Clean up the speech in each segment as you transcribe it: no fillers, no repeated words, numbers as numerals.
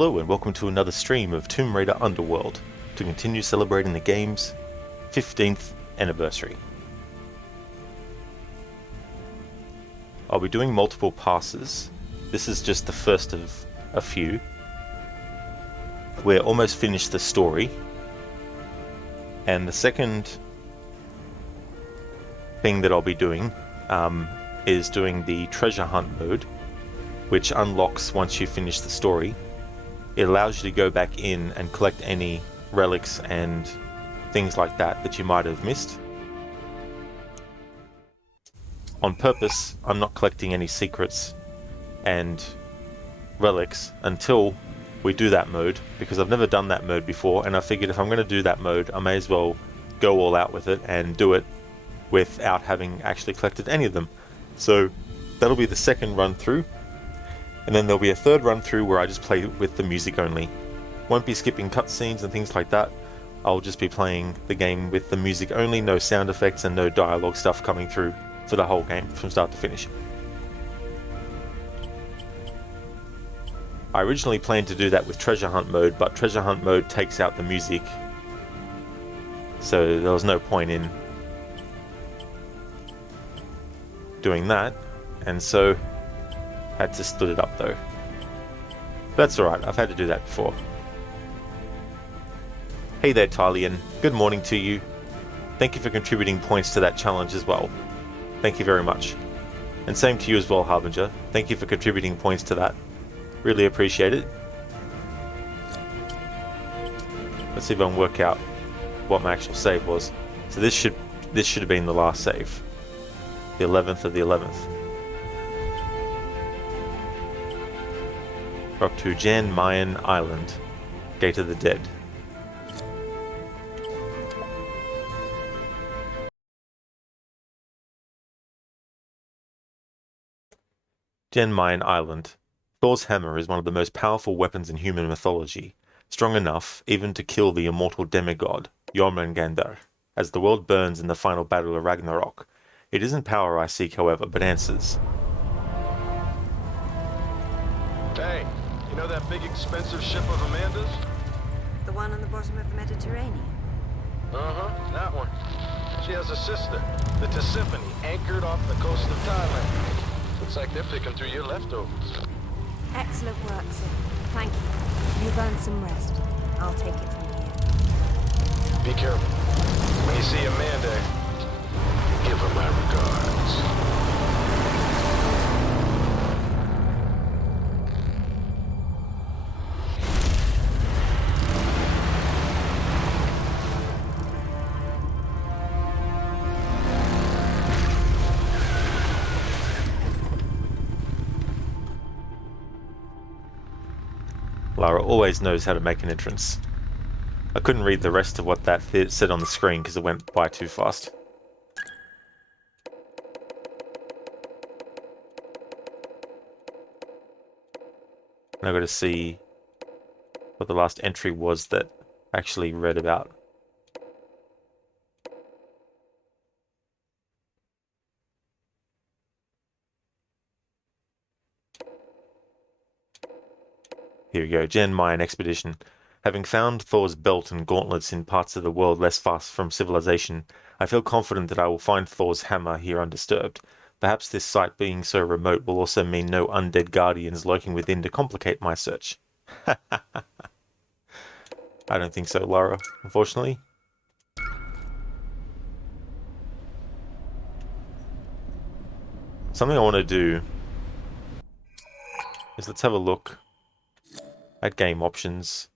Hello and welcome to another stream of Tomb Raider Underworld to continue celebrating the game's 15th anniversary. I'll be doing multiple passes. This is just the first of a few. We're almost finished the story, and the second thing that I'll be doing is doing the treasure hunt mode, which unlocks once you finish the story. It allows you to go back in and collect any relics and things like that you might have missed. On purpose, I'm not collecting any secrets and relics until we do that mode, because I've never done that mode before, and I figured if I'm going to do that mode, I may as well go all out with it and do it without having actually collected any of them. So that'll be the second run through. And then there'll be a third run through where I just play with the music only. Won't be skipping cutscenes and things like that. I'll just be playing the game with the music only, no sound effects and no dialogue stuff coming through for the whole game from start to finish. I originally planned to do that with treasure hunt mode, but treasure hunt mode takes out the music, so there was no point in doing that, and so had to split it up though. That's alright, I've had to do that before. Hey there Tylian, good morning to you. Thank you for contributing points to that challenge as well. Thank you very much. And same to you as well, Harbinger. Thank you for contributing points to that. Really appreciate it. Let's see if I can work out what my actual save was. So this should have been the last save. The 11th of the 11th. We're up to Jan Mayen Island, Gate of the Dead. Jan Mayen Island. Thor's hammer is one of the most powerful weapons in human mythology, strong enough even to kill the immortal demigod, Jormungandr, as the world burns in the final battle of Ragnarok. It isn't power I seek, however, but answers. Hey, you know that big expensive ship of Amanda's? The one on the bottom of the Mediterranean? Uh-huh, that one. She has a sister, the Tisiphone, anchored off the coast of Thailand. Looks like they're picking through your leftovers. Excellent work, sir. Thank you. You've earned some rest. I'll take it from here. Be careful. When you see Amanda, give her my regards. Lara always knows how to make an entrance. I couldn't read the rest of what that said on the screen because it went by too fast. And I've got to see what the last entry was that I actually read about. Here we go, Jan Mayen Expedition. Having found Thor's belt and gauntlets in parts of the world less far from civilization, I feel confident that I will find Thor's hammer here undisturbed. Perhaps this site being so remote will also mean no undead guardians lurking within to complicate my search. I don't think so, Lara, unfortunately. Something I want to do is let's have a look at game options.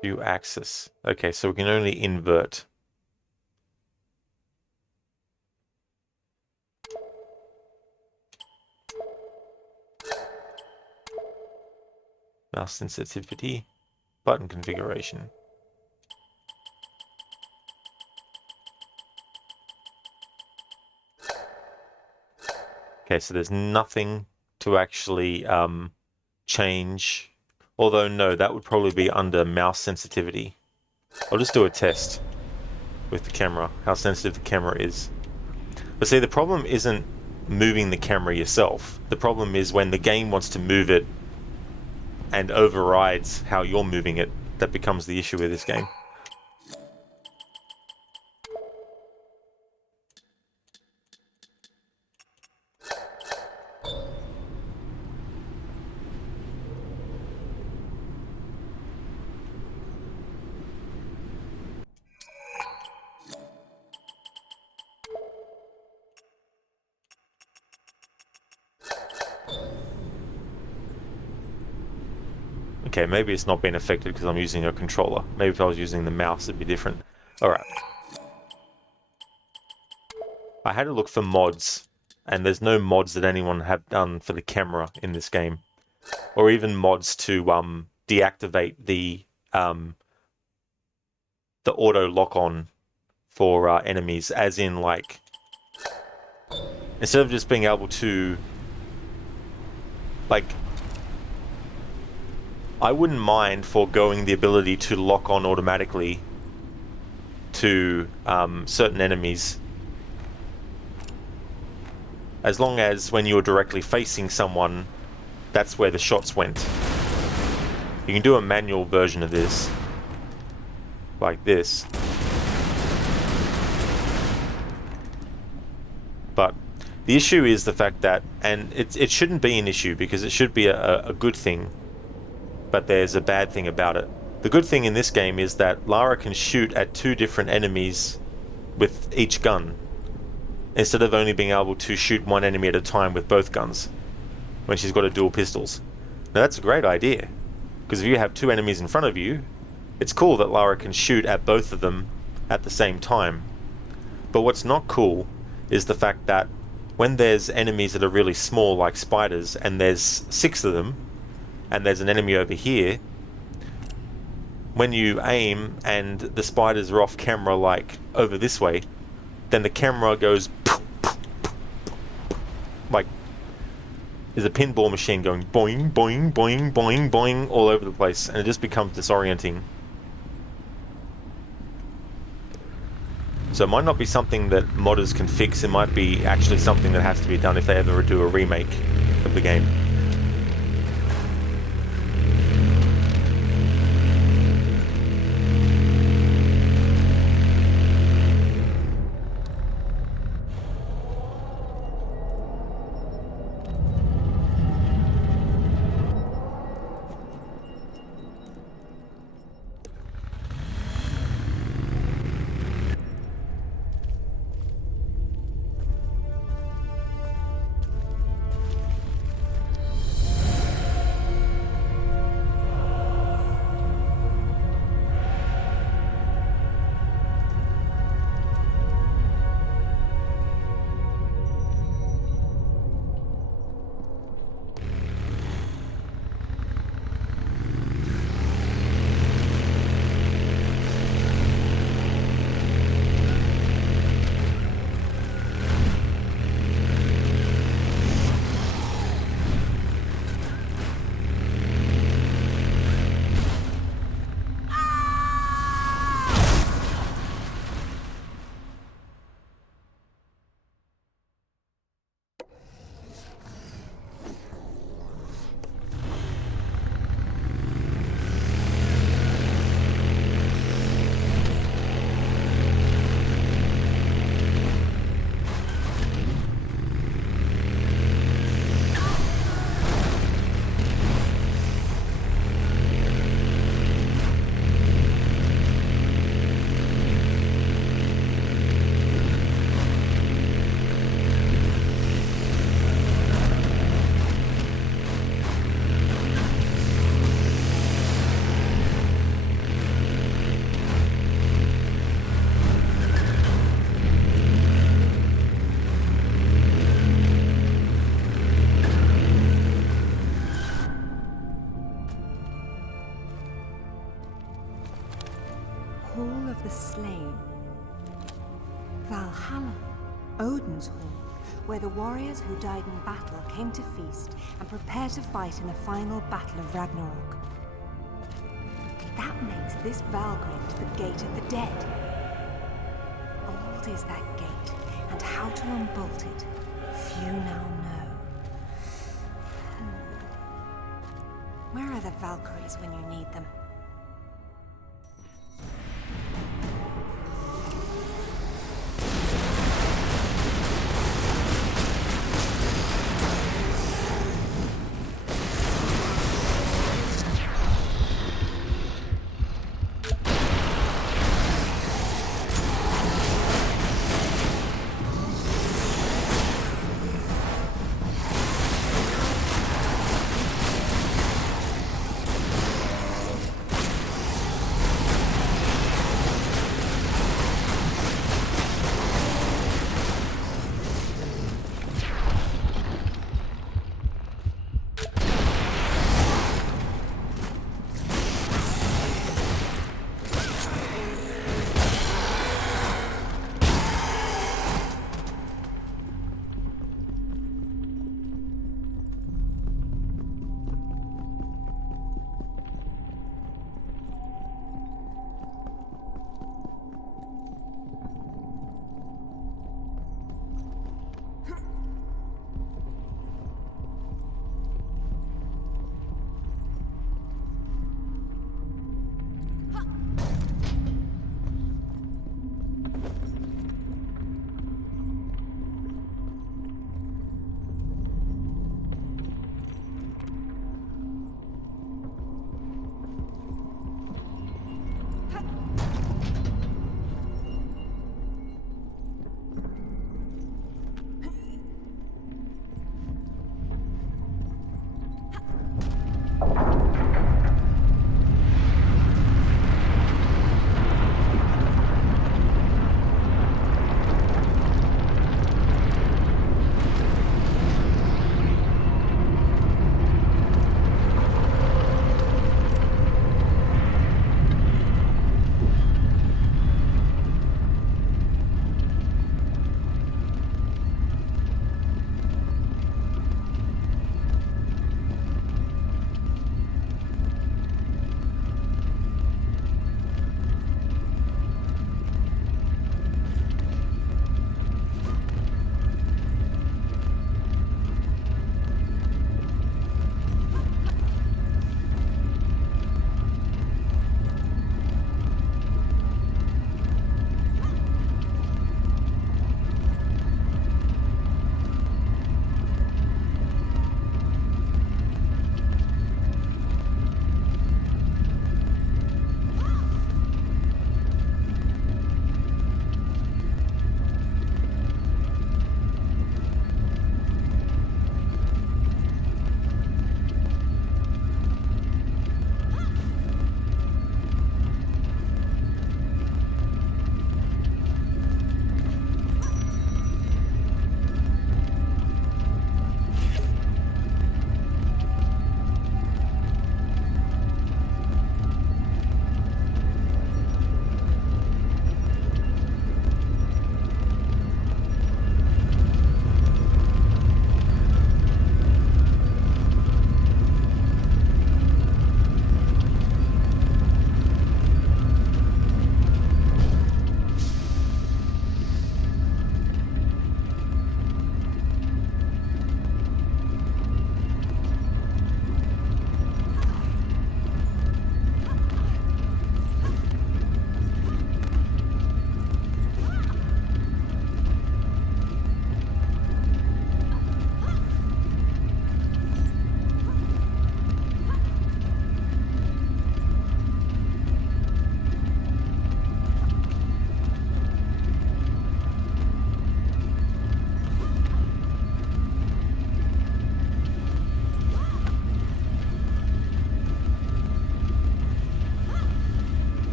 View axis. Okay, so we can only invert. Mouse sensitivity, button configuration. Okay, so there's nothing to actually change. Although, no, that would probably be under mouse sensitivity. I'll just do a test with the camera, how sensitive the camera is. But see, the problem isn't moving the camera yourself. The problem is when the game wants to move it and overrides how you're moving it, that becomes the issue with this game. Okay, maybe it's not being affected because I'm using a controller. Maybe if I was using the mouse, it'd be different. Alright. I had to look for mods, and there's no mods that anyone have done for the camera in this game. Or even mods to deactivate the auto lock-on for enemies, as in, like, instead of just being able to, like, I wouldn't mind foregoing the ability to lock on automatically to certain enemies, as long as when you're directly facing someone, that's where the shots went. You can do a manual version of this, like this. But the issue is the fact that, and it shouldn't be an issue because it should be a good thing, but there's a bad thing about it. The good thing in this game is that Lara can shoot at 2 different enemies with each gun, instead of only being able to shoot one enemy at a time with both guns, when she's got a dual pistols. Now that's a great idea, because if you have 2 enemies in front of you, it's cool that Lara can shoot at both of them at the same time. But what's not cool is the fact that when there's enemies that are really small, like spiders, and there's 6 of them, and there's an enemy over here, when you aim and the spiders are off camera, like over this way, then the camera goes like there's a pinball machine going boing, boing, boing, boing, boing all over the place, and it just becomes disorienting. So it might not be something that modders can fix, it might be actually something that has to be done if they ever do a remake of the game. Hall of the Slain. Valhalla, Odin's Hall, where the warriors who died in battle came to feast and prepare to fight in the final battle of Ragnarok. That makes this Valgrind the Gate of the Dead. Old is that gate, and how to unbolt it, you now know. Where are the Valkyries when you need them?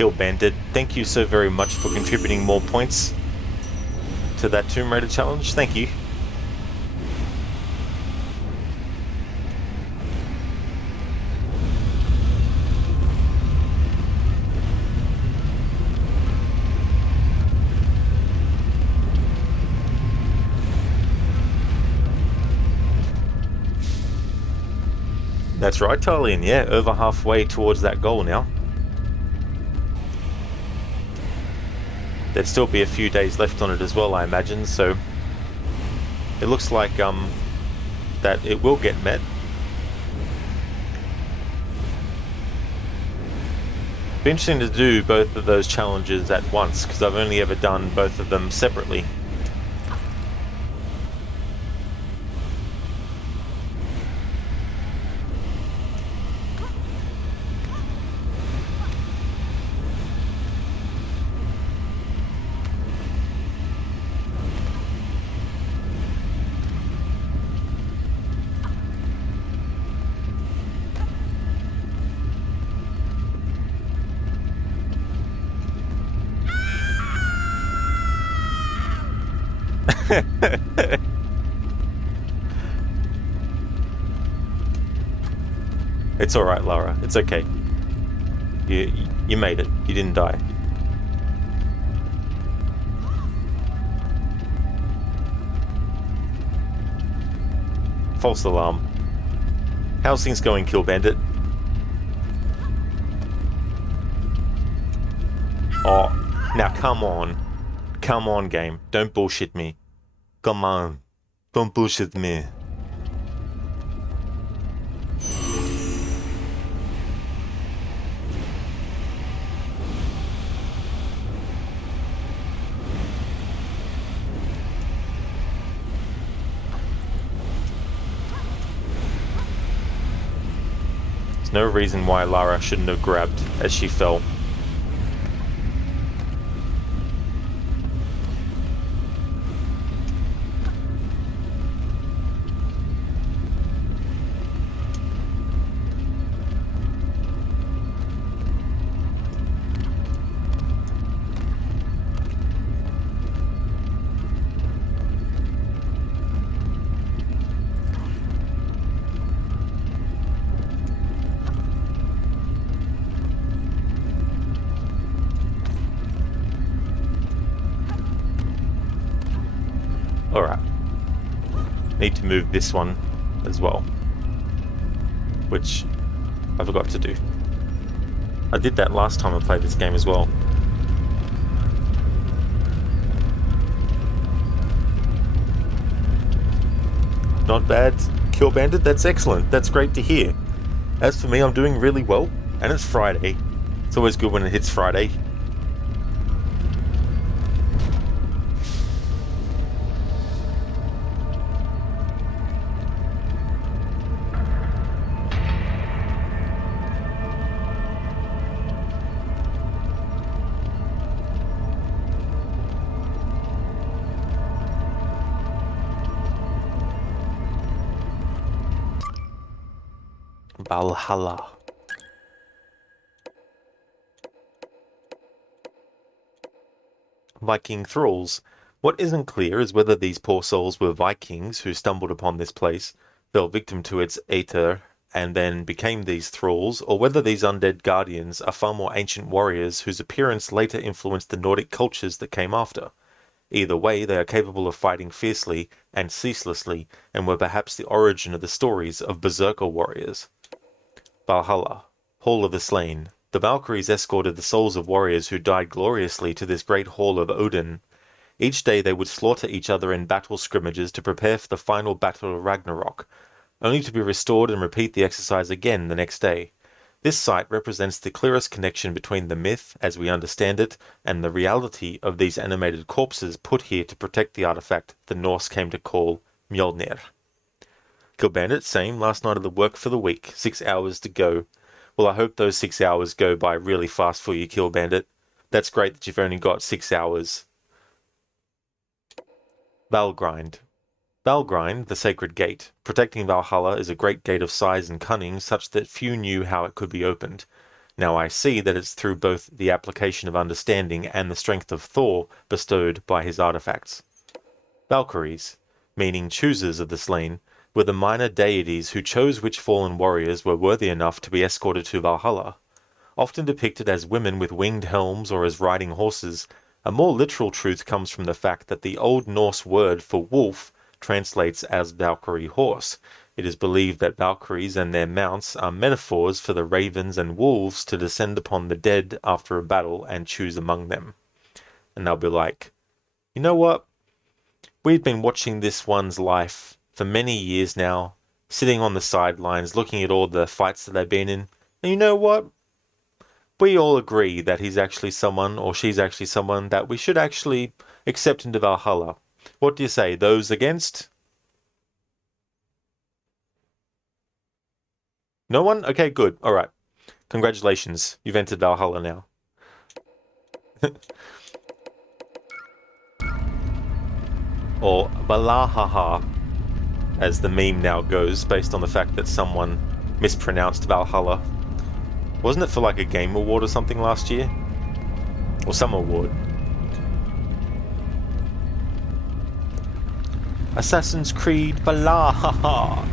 Kill Bandit, thank you so very much for contributing more points to that Tomb Raider challenge. Thank you. That's right, Talian. Yeah, over halfway towards that goal now. There'd still be a few days left on it as well, I imagine, so it looks like that it will get met. Be interesting to do both of those challenges at once, because I've only ever done both of them separately. It's alright, Lara. It's okay. You made it. You didn't die. False alarm. How's things going, Kill Bandit? Oh, now come on. Come on, game. Don't bullshit me. Come on. Don't bullshit me. There's no reason why Lara shouldn't have grabbed as she fell. Alright. Need to move this one as well, which I forgot to do. I did that last time I played this game as well. Not bad, Kill Bandit, that's excellent. That's great to hear. As for me, I'm doing really well, and it's Friday. It's always good when it hits Friday. Valhalla. Viking thralls. What isn't clear is whether these poor souls were Vikings who stumbled upon this place, fell victim to its aether, and then became these thralls, or whether these undead guardians are far more ancient warriors whose appearance later influenced the Nordic cultures that came after. Either way, they are capable of fighting fiercely and ceaselessly, and were perhaps the origin of the stories of berserker warriors. Valhalla, Hall of the Slain. The Valkyries escorted the souls of warriors who died gloriously to this great hall of Odin. Each day they would slaughter each other in battle scrimmages to prepare for the final battle of Ragnarok, only to be restored and repeat the exercise again the next day. This site represents the clearest connection between the myth, as we understand it, and the reality of these animated corpses put here to protect the artifact the Norse came to call Mjolnir. Kill Bandit, same, last night of the work for the week, 6 hours to go. Well, I hope those 6 hours go by really fast for you, Kill Bandit. That's great that you've only got 6 hours. Valgrind. Valgrind, the sacred gate. Protecting Valhalla is a great gate of size and cunning, such that few knew how it could be opened. Now I see that it's through both the application of understanding and the strength of Thor bestowed by his artifacts. Valkyries, meaning choosers of the slain, were the minor deities who chose which fallen warriors were worthy enough to be escorted to Valhalla. Often depicted as women with winged helms or as riding horses, a more literal truth comes from the fact that the Old Norse word for wolf translates as Valkyrie horse. It is believed that Valkyries and their mounts are metaphors for the ravens and wolves to descend upon the dead after a battle and choose among them. And they'll be like, you know what? We've been watching this one's life for many years now, sitting on the sidelines looking at all the fights that they've been in. And you know what? We all agree that he's actually someone, or she's actually someone, that we should actually accept into Valhalla. What do you say? Those against? No one? Okay, good. Alright. Congratulations. You've entered Valhalla now. Or Valahaha, as the meme now goes, based on the fact that someone mispronounced Valhalla. Wasn't it for like a game award or something last year? Or some award? Assassin's Creed Valhalla.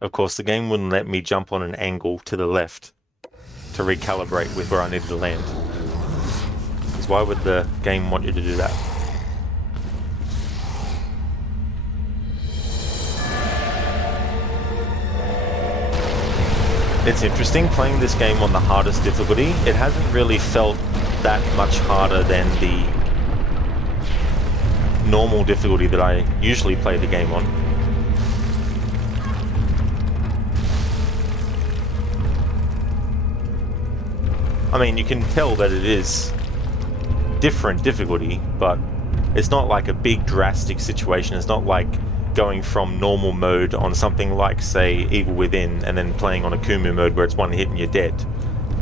of course, the game wouldn't let me jump on an angle to the left to recalibrate with where I needed to land. Because why would the game want you to do that? It's interesting, playing this game on the hardest difficulty, it hasn't really felt that much harder than the normal difficulty that I usually play the game on. I mean, you can tell that it is different difficulty, but it's not like a big drastic situation. It's not like going from normal mode on something like, say, Evil Within, and then playing on a Kumu mode where it's one hit and you're dead.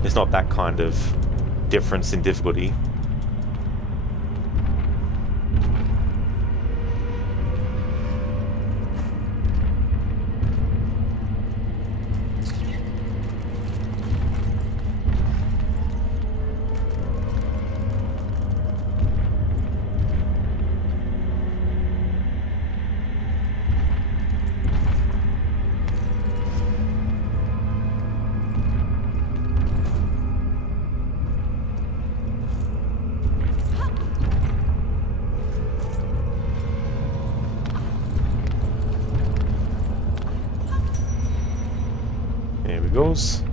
It's not that kind of difference in difficulty. There we goes.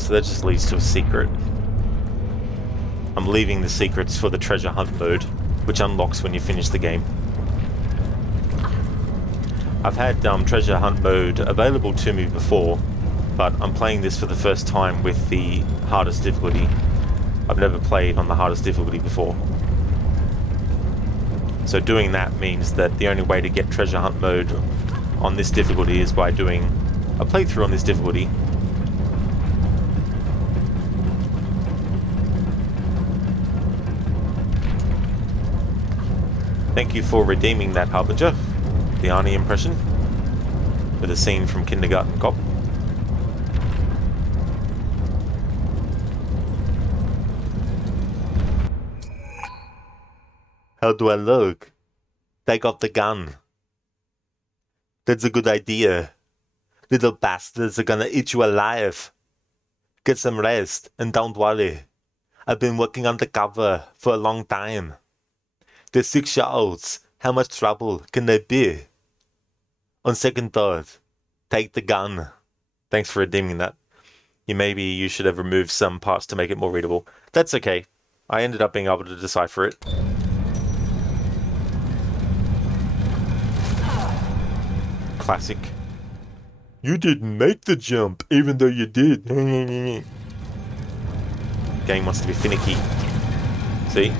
Alright, so that just leads to a secret. I'm leaving the secrets for the treasure hunt mode, which unlocks when you finish the game. I've had treasure hunt mode available to me before, but I'm playing this for the first time with the hardest difficulty. I've never played on the hardest difficulty before. So doing that means that the only way to get treasure hunt mode on this difficulty is by doing a playthrough on this difficulty. Thank you for redeeming that Harbinger, the Arnie impression, with a scene from Kindergarten Cop. How do I look? Take off the gun. That's a good idea. Little bastards are gonna eat you alive. Get some rest and don't worry. I've been working undercover for a long time. They're 6-year-olds. How much trouble can they be? On second thought, take the gun. Thanks for redeeming that. Maybe you should have removed some parts to make it more readable. That's okay. I ended up being able to decipher it. Classic. You didn't make the jump, even though you did. Game wants to be finicky. See?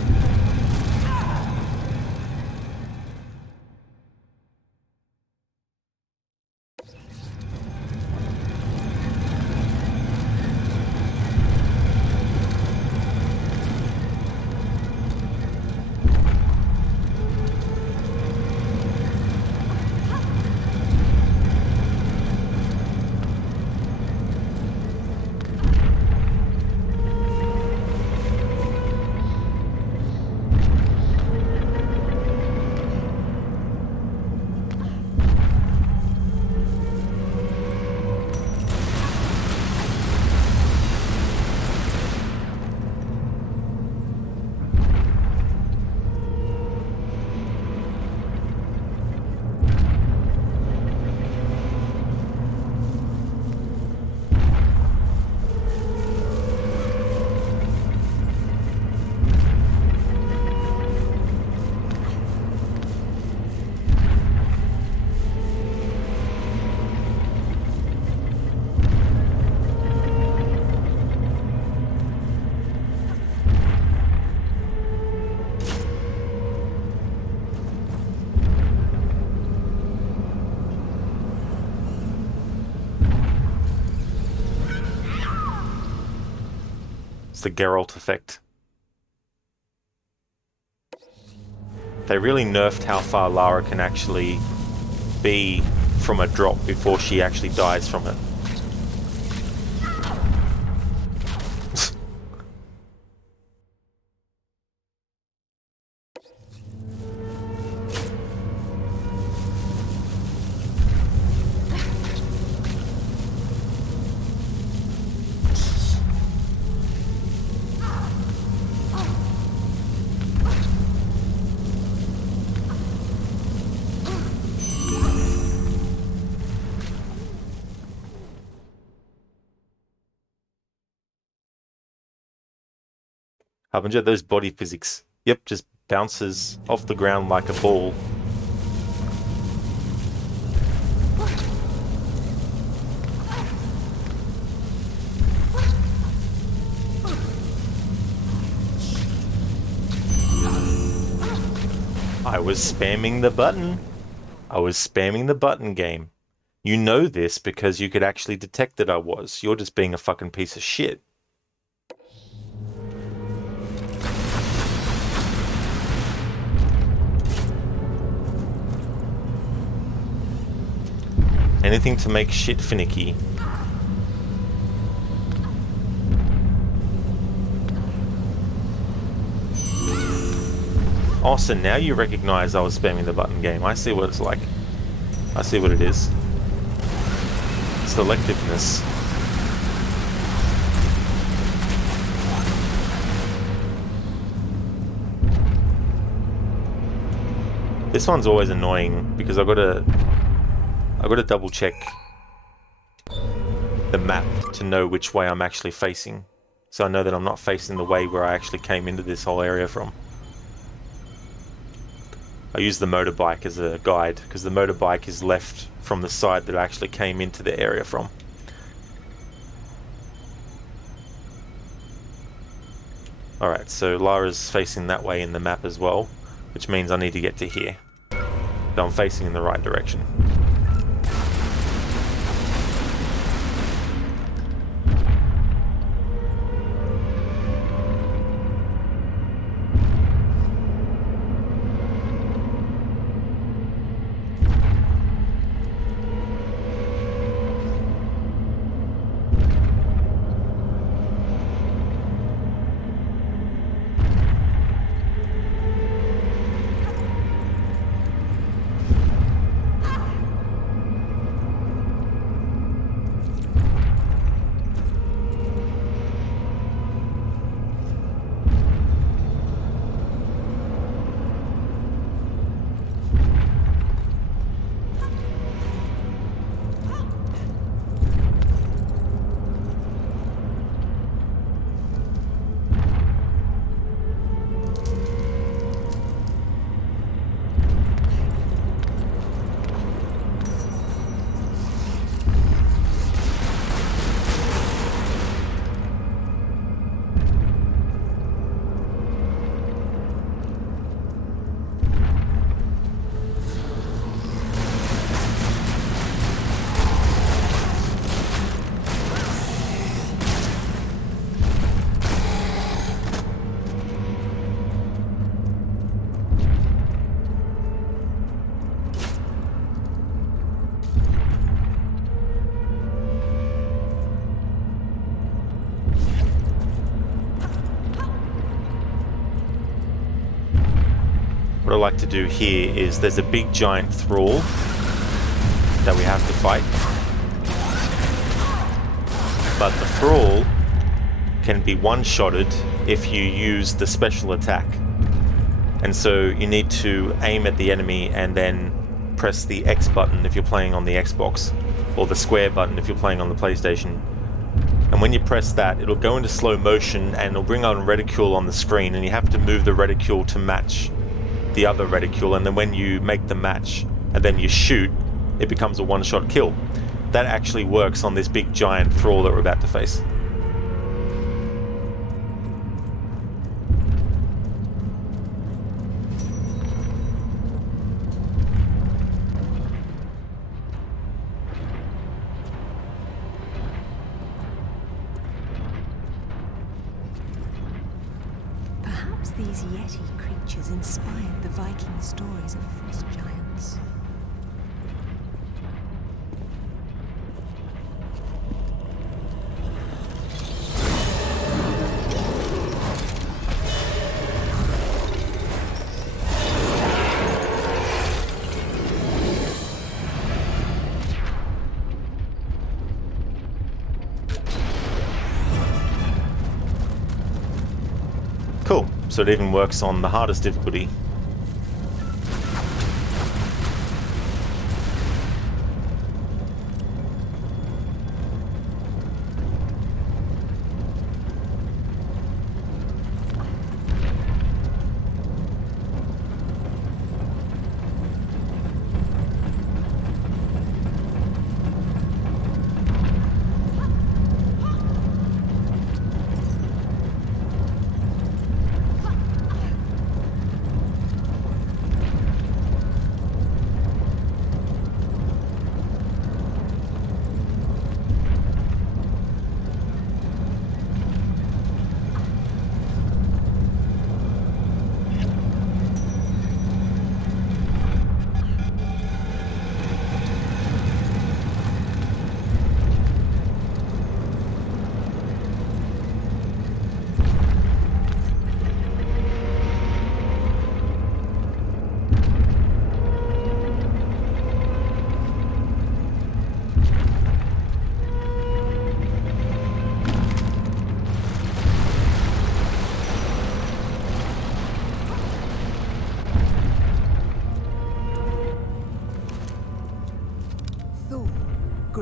It's the Geralt effect. They really nerfed how far Lara can actually be from a drop before she actually dies from it. Harbinger, those body physics. Yep, just bounces off the ground like a ball. I was spamming the button. I was spamming the button game. You know this because you could actually detect that I was. You're just being a fucking piece of shit. Anything to make shit finicky. Oh, so now you recognize I was spamming the button game. I see what it's like. I see what it is. Selectiveness. This one's always annoying because I've got to double check the map to know which way I'm actually facing. So I know that I'm not facing the way where I actually came into this whole area from. I use the motorbike as a guide because the motorbike is left from the side that I actually came into the area from. Alright, so Lara's facing that way in the map as well, which means I need to get to here. So I'm facing in the right direction. What I like to do here is there's a big giant thrall that we have to fight. But the thrall can be one-shotted if you use the special attack. And so you need to aim at the enemy and then press the X button if you're playing on the Xbox, or the square button if you're playing on the PlayStation. And when you press that, it'll go into slow motion and it'll bring on reticule on the screen, and you have to move the reticule to match the other reticule, and then when you make the match and then you shoot, it becomes a one-shot kill. That actually works on this big giant thrall that we're about to face. Perhaps these Yeti creatures inspired the Viking stories of frost giants. Cool, so it even works on the hardest difficulty.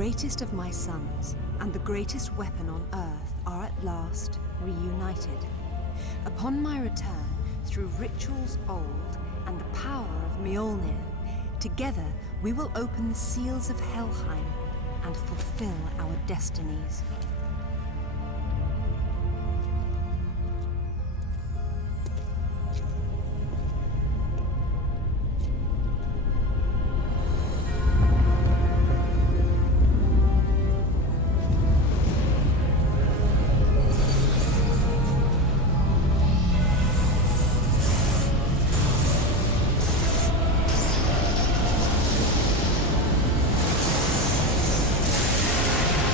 greatest of my sons and the greatest weapon on Earth are at last reunited. Upon my return, through rituals old and the power of Mjolnir, together we will open the seals of Helheim and fulfill our destinies.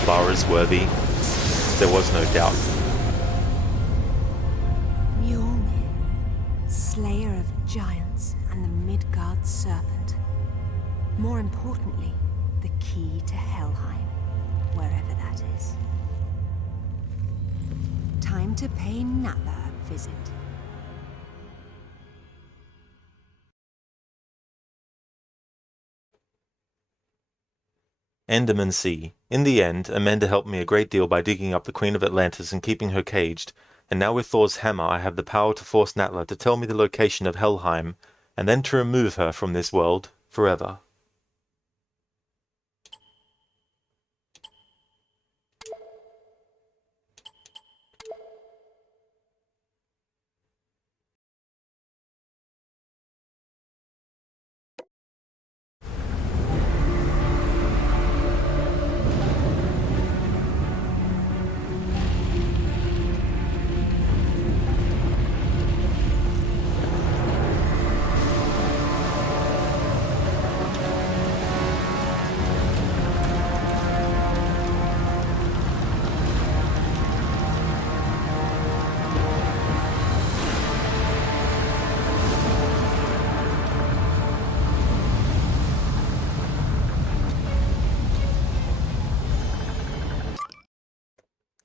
Lara's worthy. There was no doubt. Mjolnir, slayer of giants and the Midgard serpent. More importantly, the key to Helheim, wherever that is. Time to pay Natla a visit. Enderman Sea. In the end, Amanda helped me a great deal by digging up the Queen of Atlantis and keeping her caged, and now with Thor's hammer I have the power to force Natla to tell me the location of Helheim, and then to remove her from this world forever.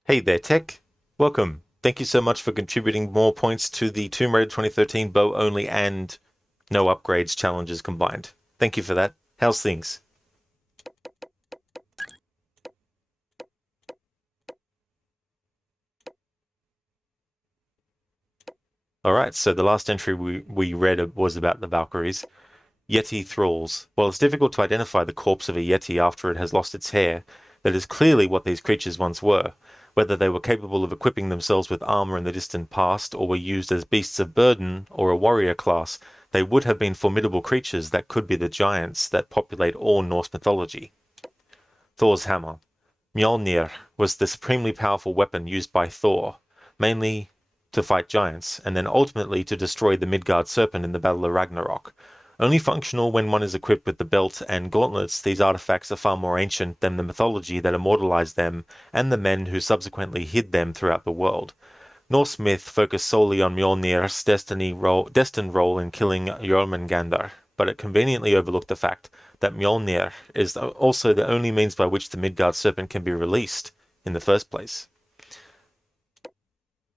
Hey there, Tech. Welcome. Thank you so much for contributing more points to the Tomb Raider 2013 bow only and no upgrades challenges combined. Thank you for that. How's things? Alright, so the last entry we read was about the Valkyries. Yeti thralls. While it's difficult to identify the corpse of a Yeti after it has lost its hair, that is clearly what these creatures once were. Whether they were capable of equipping themselves with armor in the distant past, or were used as beasts of burden, or a warrior class, they would have been formidable creatures that could be the giants that populate all Norse mythology. Thor's hammer. Mjolnir was the supremely powerful weapon used by Thor, mainly to fight giants, and then ultimately to destroy the Midgard serpent in the Battle of Ragnarok. Only functional when one is equipped with the belt and gauntlets, these artifacts are far more ancient than the mythology that immortalized them and the men who subsequently hid them throughout the world. Norse myth focused solely on Mjolnir's destined role in killing Jormungandr, but it conveniently overlooked the fact that Mjolnir is also the only means by which the Midgard serpent can be released in the first place.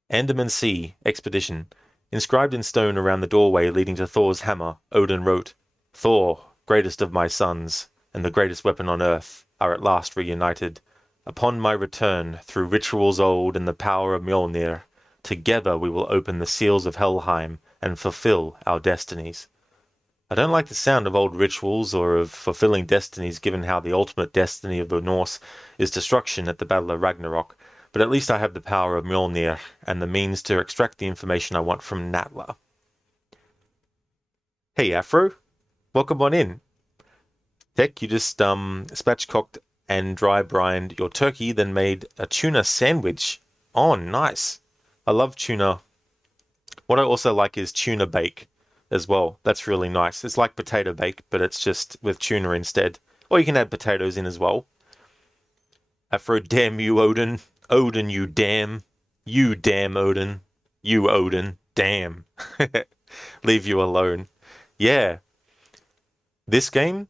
Andaman Sea Expedition. Inscribed in stone around the doorway leading to Thor's hammer, Odin wrote, "Thor, greatest of my sons, and the greatest weapon on earth, are at last reunited. Upon my return, through rituals old and the power of Mjolnir, together we will open the seals of Helheim and fulfill our destinies." I don't like the sound of old rituals or of fulfilling destinies given how the ultimate destiny of the Norse is destruction at the Battle of Ragnarok, but at least I have the power of Mjolnir and the means to extract the information I want from Natla. Hey Afro, welcome on in. Tech, you just spatchcocked and dry brined your turkey, then made a tuna sandwich. Oh, nice. I love tuna. What I also like is tuna bake as well. That's really nice. It's like potato bake, but it's just with tuna instead. Or you can add potatoes in as well. Afro, damn you, Odin. Odin, you damn. You damn Odin. You Odin. Damn. Leave you alone. Yeah. This game,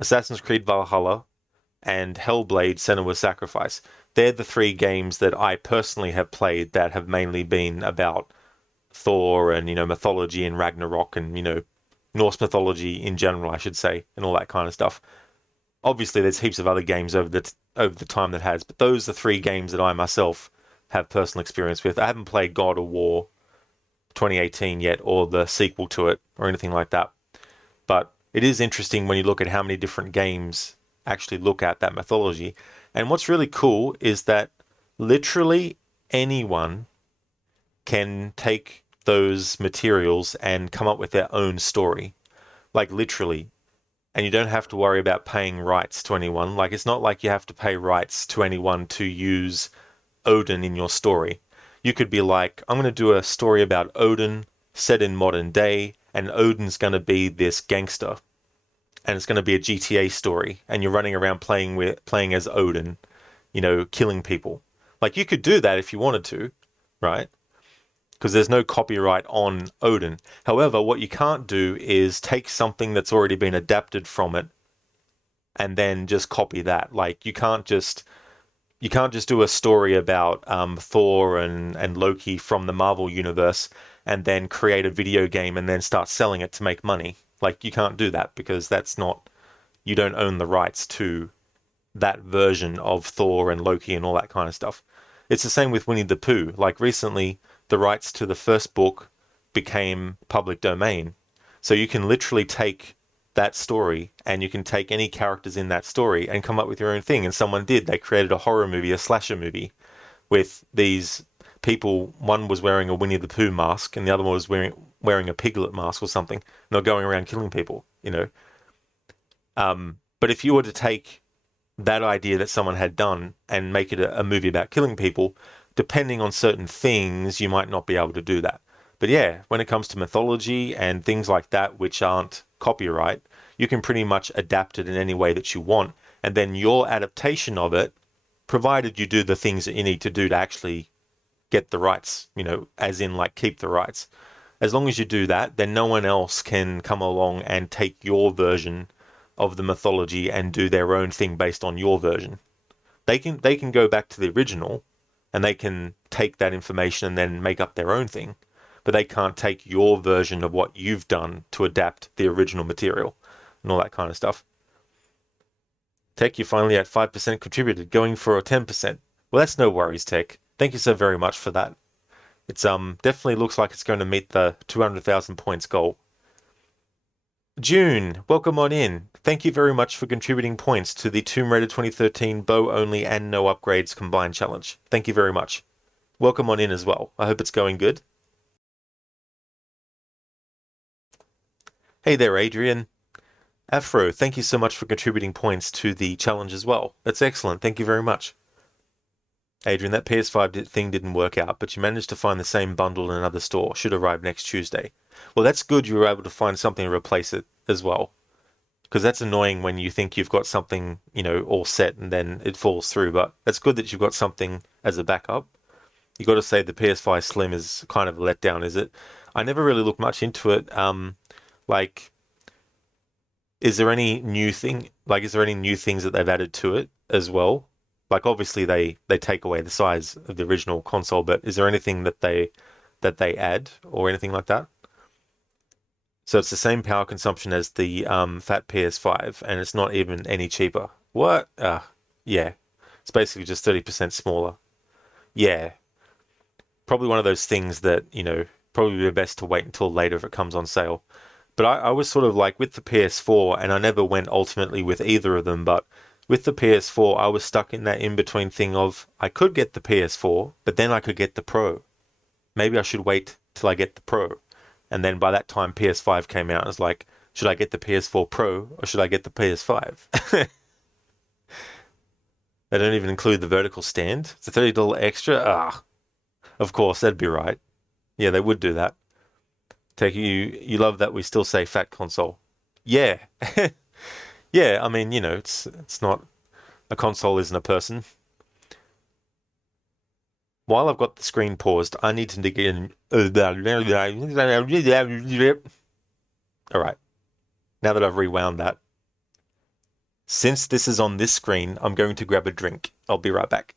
Assassin's Creed Valhalla, and Hellblade Senua's Sacrifice. They're the three games that I personally have played that have mainly been about Thor and, mythology and Ragnarok and, Norse mythology in general, I should say, and all that kind of stuff. Obviously, there's heaps of other games over the time that has, but those are three games that I myself have personal experience with. I haven't played God of War 2018 yet, or the sequel to it, or anything like that. But it is interesting when you look at how many different games actually look at that mythology. And what's really cool is that literally anyone can take those materials and come up with their own story. Like literally. And you don't have to worry about paying rights to anyone. Like it's not like you have to pay rights to anyone to use Odin in your story. You could be like, I'm going to do a story about Odin set in modern day, and Odin's going to be this gangster, and it's going to be a GTA story, and you're running around playing as Odin, killing people. Like you could do that if you wanted to, right? Because there's no copyright on Odin. However, what you can't do is take something that's already been adapted from it and then just copy that. Like you can't just do a story about Thor and Loki from the Marvel universe and then create a video game and then start selling it to make money. Like you can't do that because you don't own the rights to that version of Thor and Loki and all that kind of stuff. It's the same with Winnie the Pooh. Like recently, the rights to the first book became public domain. So you can literally take that story and you can take any characters in that story and come up with your own thing. And someone did. They created a horror movie, a slasher movie, with these people. One was wearing a Winnie the Pooh mask and the other one was wearing a piglet mask or something. And they're going around killing people. But if you were to take that idea that someone had done and make it a movie about killing people, depending on certain things, you might not be able to do that. But yeah, when it comes to mythology and things like that, which aren't copyright, you can pretty much adapt it in any way that you want. And then your adaptation of it, provided you do the things that you need to do to actually get the rights, as in like keep the rights. As long as you do that, then no one else can come along and take your version of the mythology and do their own thing based on your version. They can go back to the original and they can take that information and then make up their own thing, but they can't take your version of what you've done to adapt the original material and all that kind of stuff. Tech, you're finally at 5% contributed, going for a 10%. Well, that's no worries, Tech. Thank you so very much for that. It's definitely looks like it's going to meet the 200,000 points goal. June, welcome on in. Thank you very much for contributing points to the Tomb Raider 2013 bow only and no upgrades combined challenge. Thank you very much. Welcome on in as well. I hope it's going good. Hey there, Adrian. Afro, thank you so much for contributing points to the challenge as well. That's excellent. Thank you very much. Adrian, that PS5 thing didn't work out, but you managed to find the same bundle in another store. Should arrive next Tuesday. Well, that's good you were able to find something to replace it as well. Because that's annoying when you think you've got something, all set and then it falls through. But it's good that you've got something as a backup. You got to say the PS5 Slim is kind of a letdown, is it? I never really looked much into it. Like, is there any new thing? Like, is there any new things that they've added to it as well? Like, obviously they take away the size of the original console, but is there anything that they add or anything like that? So it's the same power consumption as the fat PS5, and it's not even any cheaper. What? Yeah. It's basically just 30% smaller. Yeah. Probably one of those things that, probably be best to wait until later if it comes on sale. But I was sort of like with the PS4, and I never went ultimately with either of them, but with the PS4, I was stuck in that in-between thing of I could get the PS4, but then I could get the Pro. Maybe I should wait till I get the Pro. And then by that time, PS5 came out. I was like, should I get the PS4 Pro or should I get the PS5? They don't even include the vertical stand. It's a $30 extra. Of course, that'd be right. Yeah, they would do that. Take you love that we still say fat console. Yeah. Yeah, I mean, it's not a console isn't a person. While I've got the screen paused, I need to dig in. All right. Now that I've rewound that, since this is on this screen, I'm going to grab a drink. I'll be right back.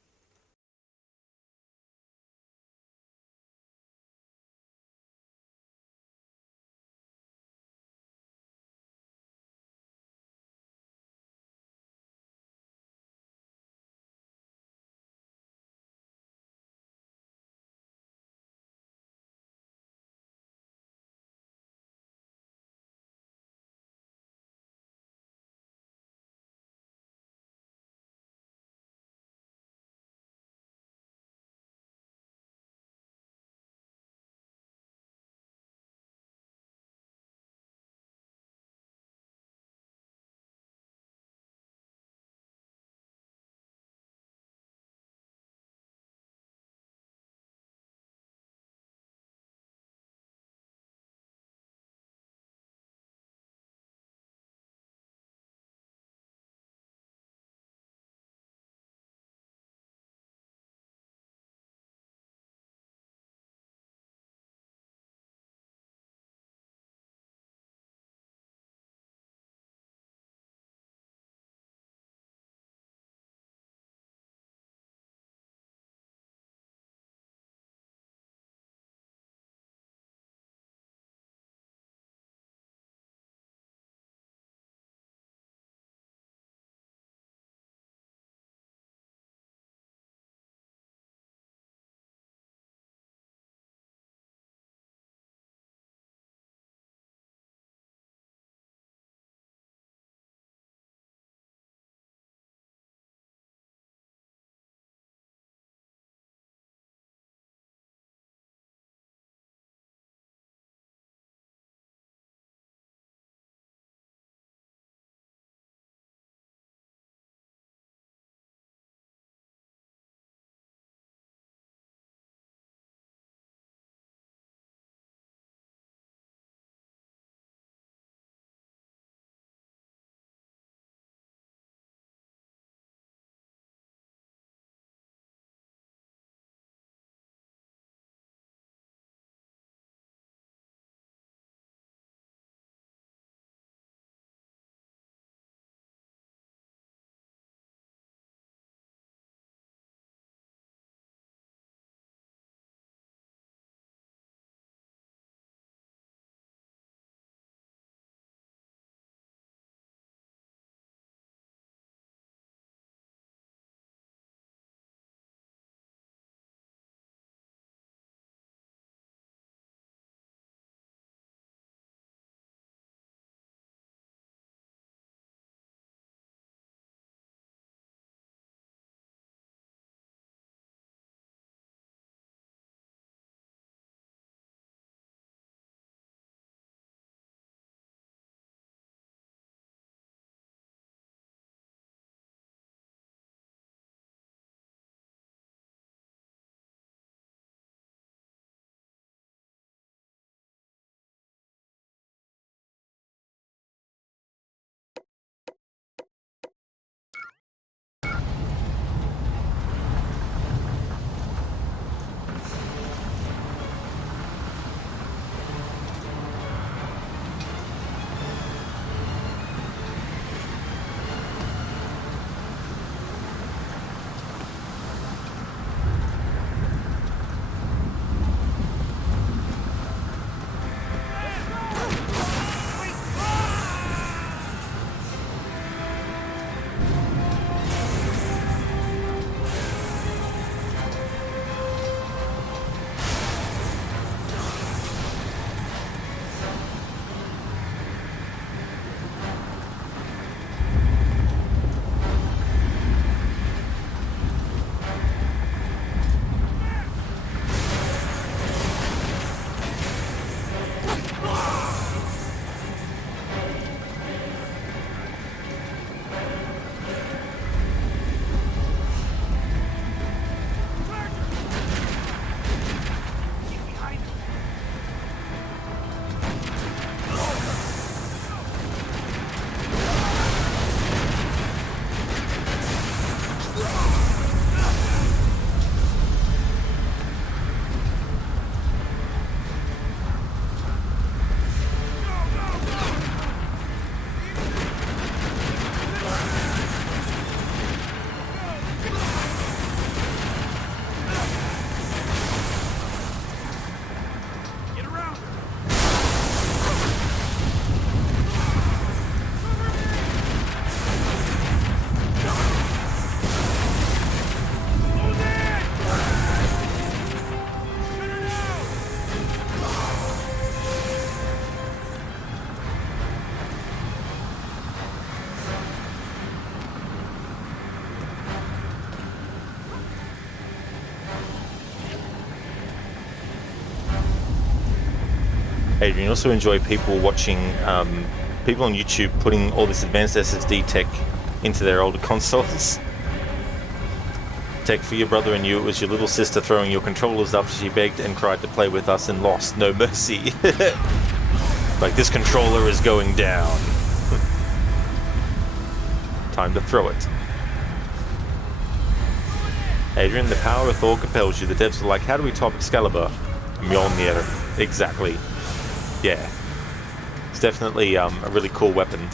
Adrian, also enjoy people watching, people on YouTube putting all this advanced SSD tech into their older consoles. Tech for your brother and you, it was your little sister throwing your controllers after she begged and cried to play with us and lost. No mercy. Like, this controller is going down. Time to throw it. Adrian, the power of Thor compels you. The devs are like, how do we top Excalibur? Mjolnir. Exactly. Yeah. It's definitely a really cool weapon.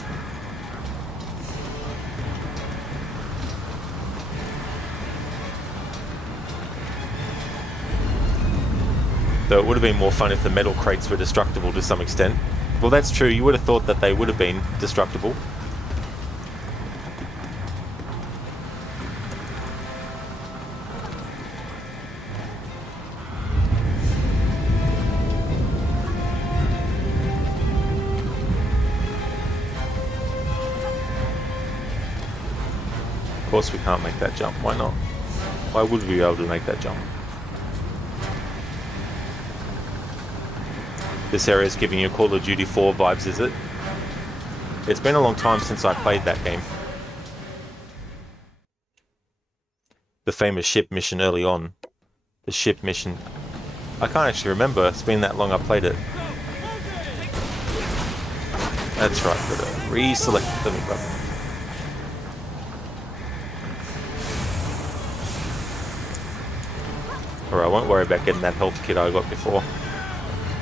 Though it would have been more fun if the metal crates were destructible to some extent. Well, that's true. You would have thought that they would have been destructible. Of course we can't make that jump. Why not? Why would we be able to make that jump? This area is giving you Call of Duty 4 vibes, is it? It's been a long time since I played that game. The famous ship mission early on. The ship mission. I can't actually remember. It's been that long I played it. That's right, got to reselect. Let me grab it. Alright, I won't worry about getting that health kit I got before.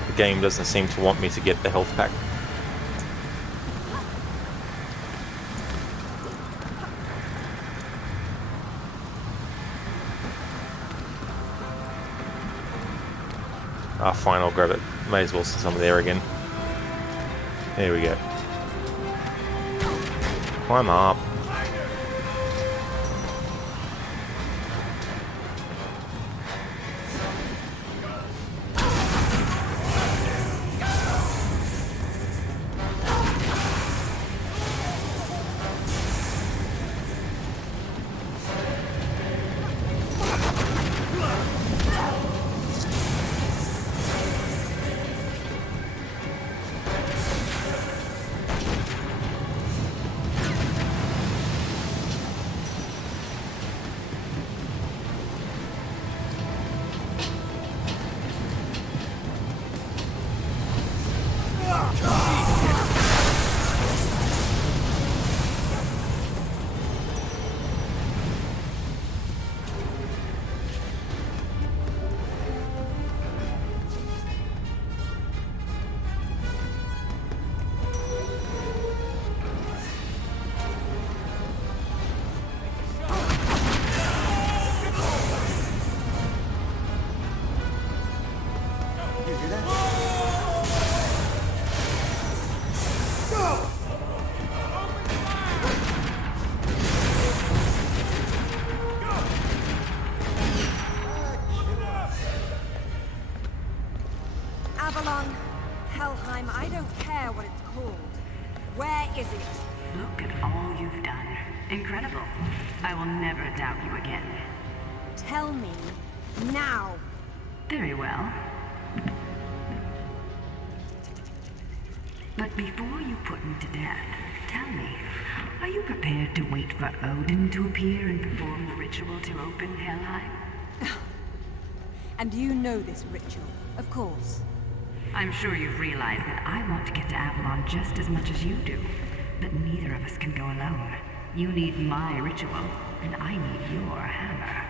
The game doesn't seem to want me to get the health pack. Ah, fine, I'll grab it. May as well since I'm there again. There we go. Climb up. Avalon, Helheim, I don't care what it's called. Where is it? Look at all you've done. Incredible. I will never doubt you again. Tell me now. Very well. But before you put me to death, tell me, are you prepared to wait for Odin to appear and perform the ritual to open Helheim? And you know this ritual, of course. I'm sure you've realized that I want to get to Avalon just as much as you do. But neither of us can go alone. You need my ritual, and I need your hammer.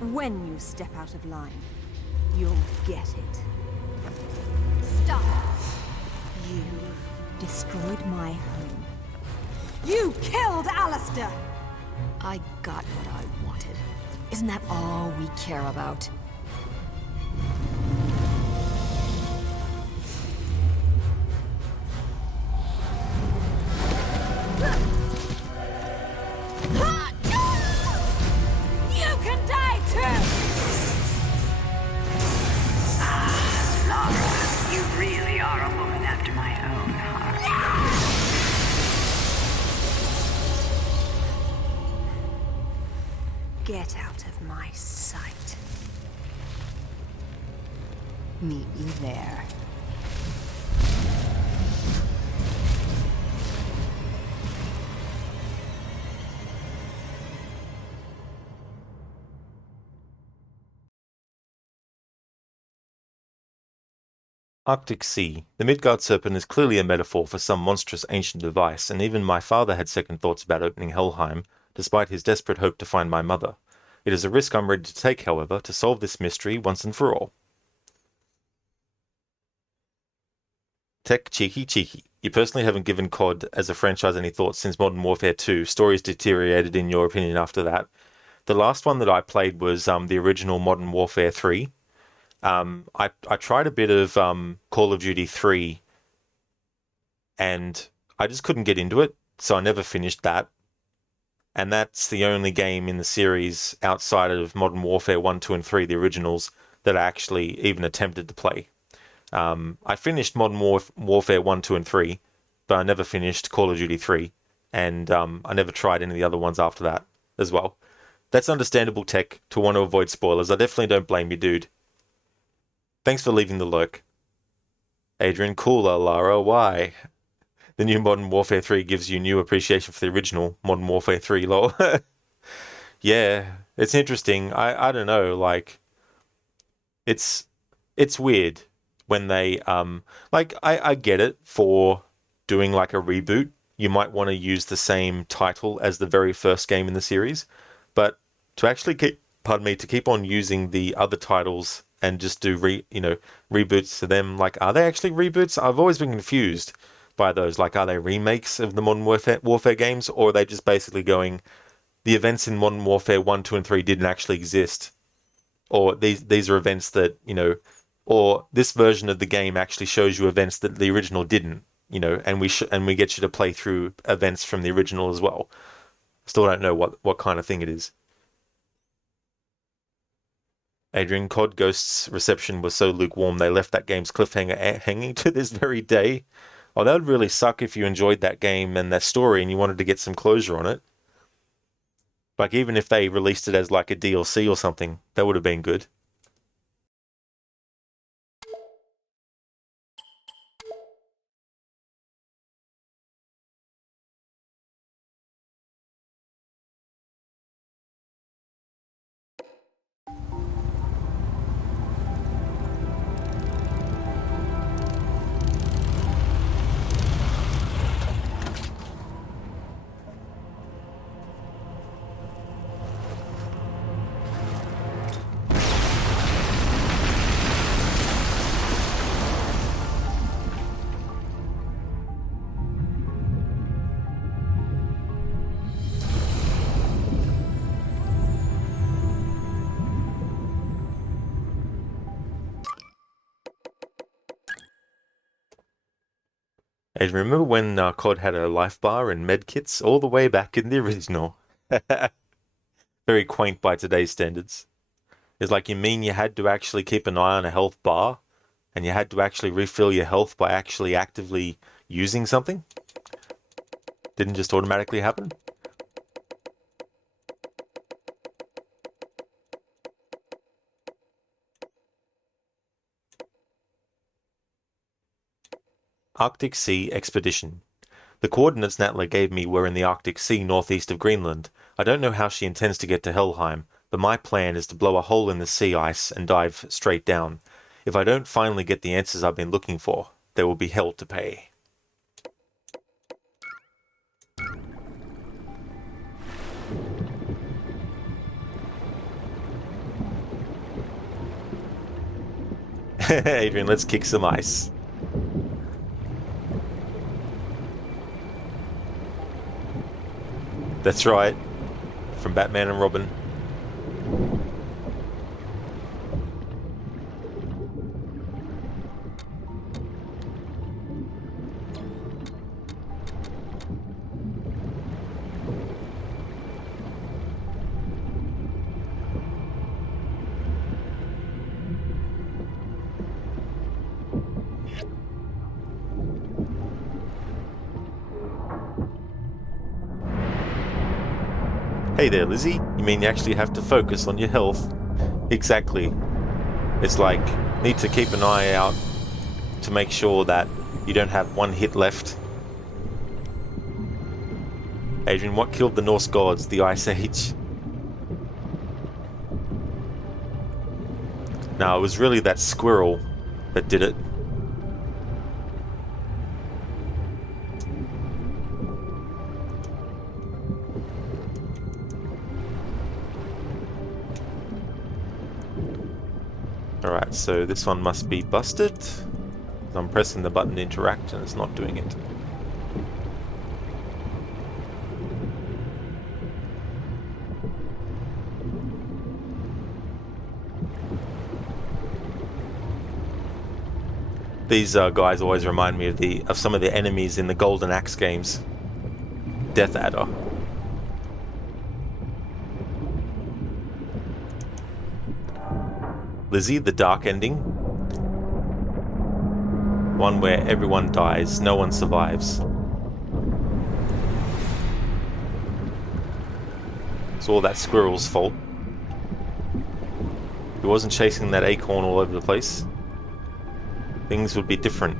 When you step out of line, you'll get it. Stop! You destroyed my home. You killed Alistair! I got what I wanted. Isn't that all we care about? You can die too! Lara, you really are a woman after my own heart. Get out of my sight. Meet you there. Arctic Sea. The Midgard serpent is clearly a metaphor for some monstrous ancient device, and even my father had second thoughts about opening Helheim, despite his desperate hope to find my mother. It is a risk I'm ready to take, however, to solve this mystery once and for all. Tech cheeky. You personally haven't given COD as a franchise any thought since Modern Warfare 2. Stories deteriorated in your opinion after that. The last one that I played was the original Modern Warfare 3. I tried a bit of Call of Duty 3, and I just couldn't get into it, so I never finished that. And that's the only game in the series outside of Modern Warfare 1, 2, and 3, the originals, that I actually even attempted to play. I finished Modern Warfare 1, 2, and 3, but I never finished Call of Duty 3, and I never tried any of the other ones after that as well. That's understandable, Tech, to want to avoid spoilers. I definitely don't blame you, dude. Thanks for leaving the lurk. Adrian Cooler, Lara, why? The new Modern Warfare 3 gives you new appreciation for the original Modern Warfare 3, lol. Yeah, it's interesting. I don't know, like, it's weird when they like I get it for doing like a reboot. You might want to use the same title as the very first game in the series, but to actually keep on using the other titles and just do reboots to them, like, are they actually reboots? I've always been confused by those. Like, are they remakes of the Modern Warfare games, or are they just basically going, the events in Modern Warfare 1, 2, and 3 didn't actually exist, or these are events that, or this version of the game actually shows you events that the original didn't, and we get you to play through events from the original as well. Still don't know what kind of thing it is. Adrian, COD Ghost's reception was so lukewarm they left that game's cliffhanger hanging to this very day. Oh, that would really suck if you enjoyed that game and that story and you wanted to get some closure on it. Like, even if they released it as like a DLC or something, that would have been good. And remember when COD had a life bar and med kits all the way back in the original? Very quaint by today's standards. It's like, you mean you had to actually keep an eye on a health bar, and you had to actually refill your health by actually actively using something? Didn't just automatically happen? Arctic Sea Expedition. The coordinates Natla gave me were in the Arctic Sea northeast of Greenland. I don't know how she intends to get to Helheim, but my plan is to blow a hole in the sea ice and dive straight down. If I don't finally get the answers I've been looking for, there will be hell to pay. Adrian, let's kick some ice. That's right, from Batman and Robin. Hey there, Lizzie. You mean you actually have to focus on your health? Exactly. It's like need to keep an eye out to make sure that you don't have one hit left. Adrian, what killed the Norse gods? The Ice Age? No, it was really that squirrel that did it. Alright, so this one must be busted. I'm pressing the button to interact and it's not doing it. These guys always remind me of some of the enemies in the Golden Axe games. Death Adder. Lizzie, the dark ending. One where everyone dies, no one survives. It's all that squirrel's fault. If he wasn't chasing that acorn all over the place, things would be different.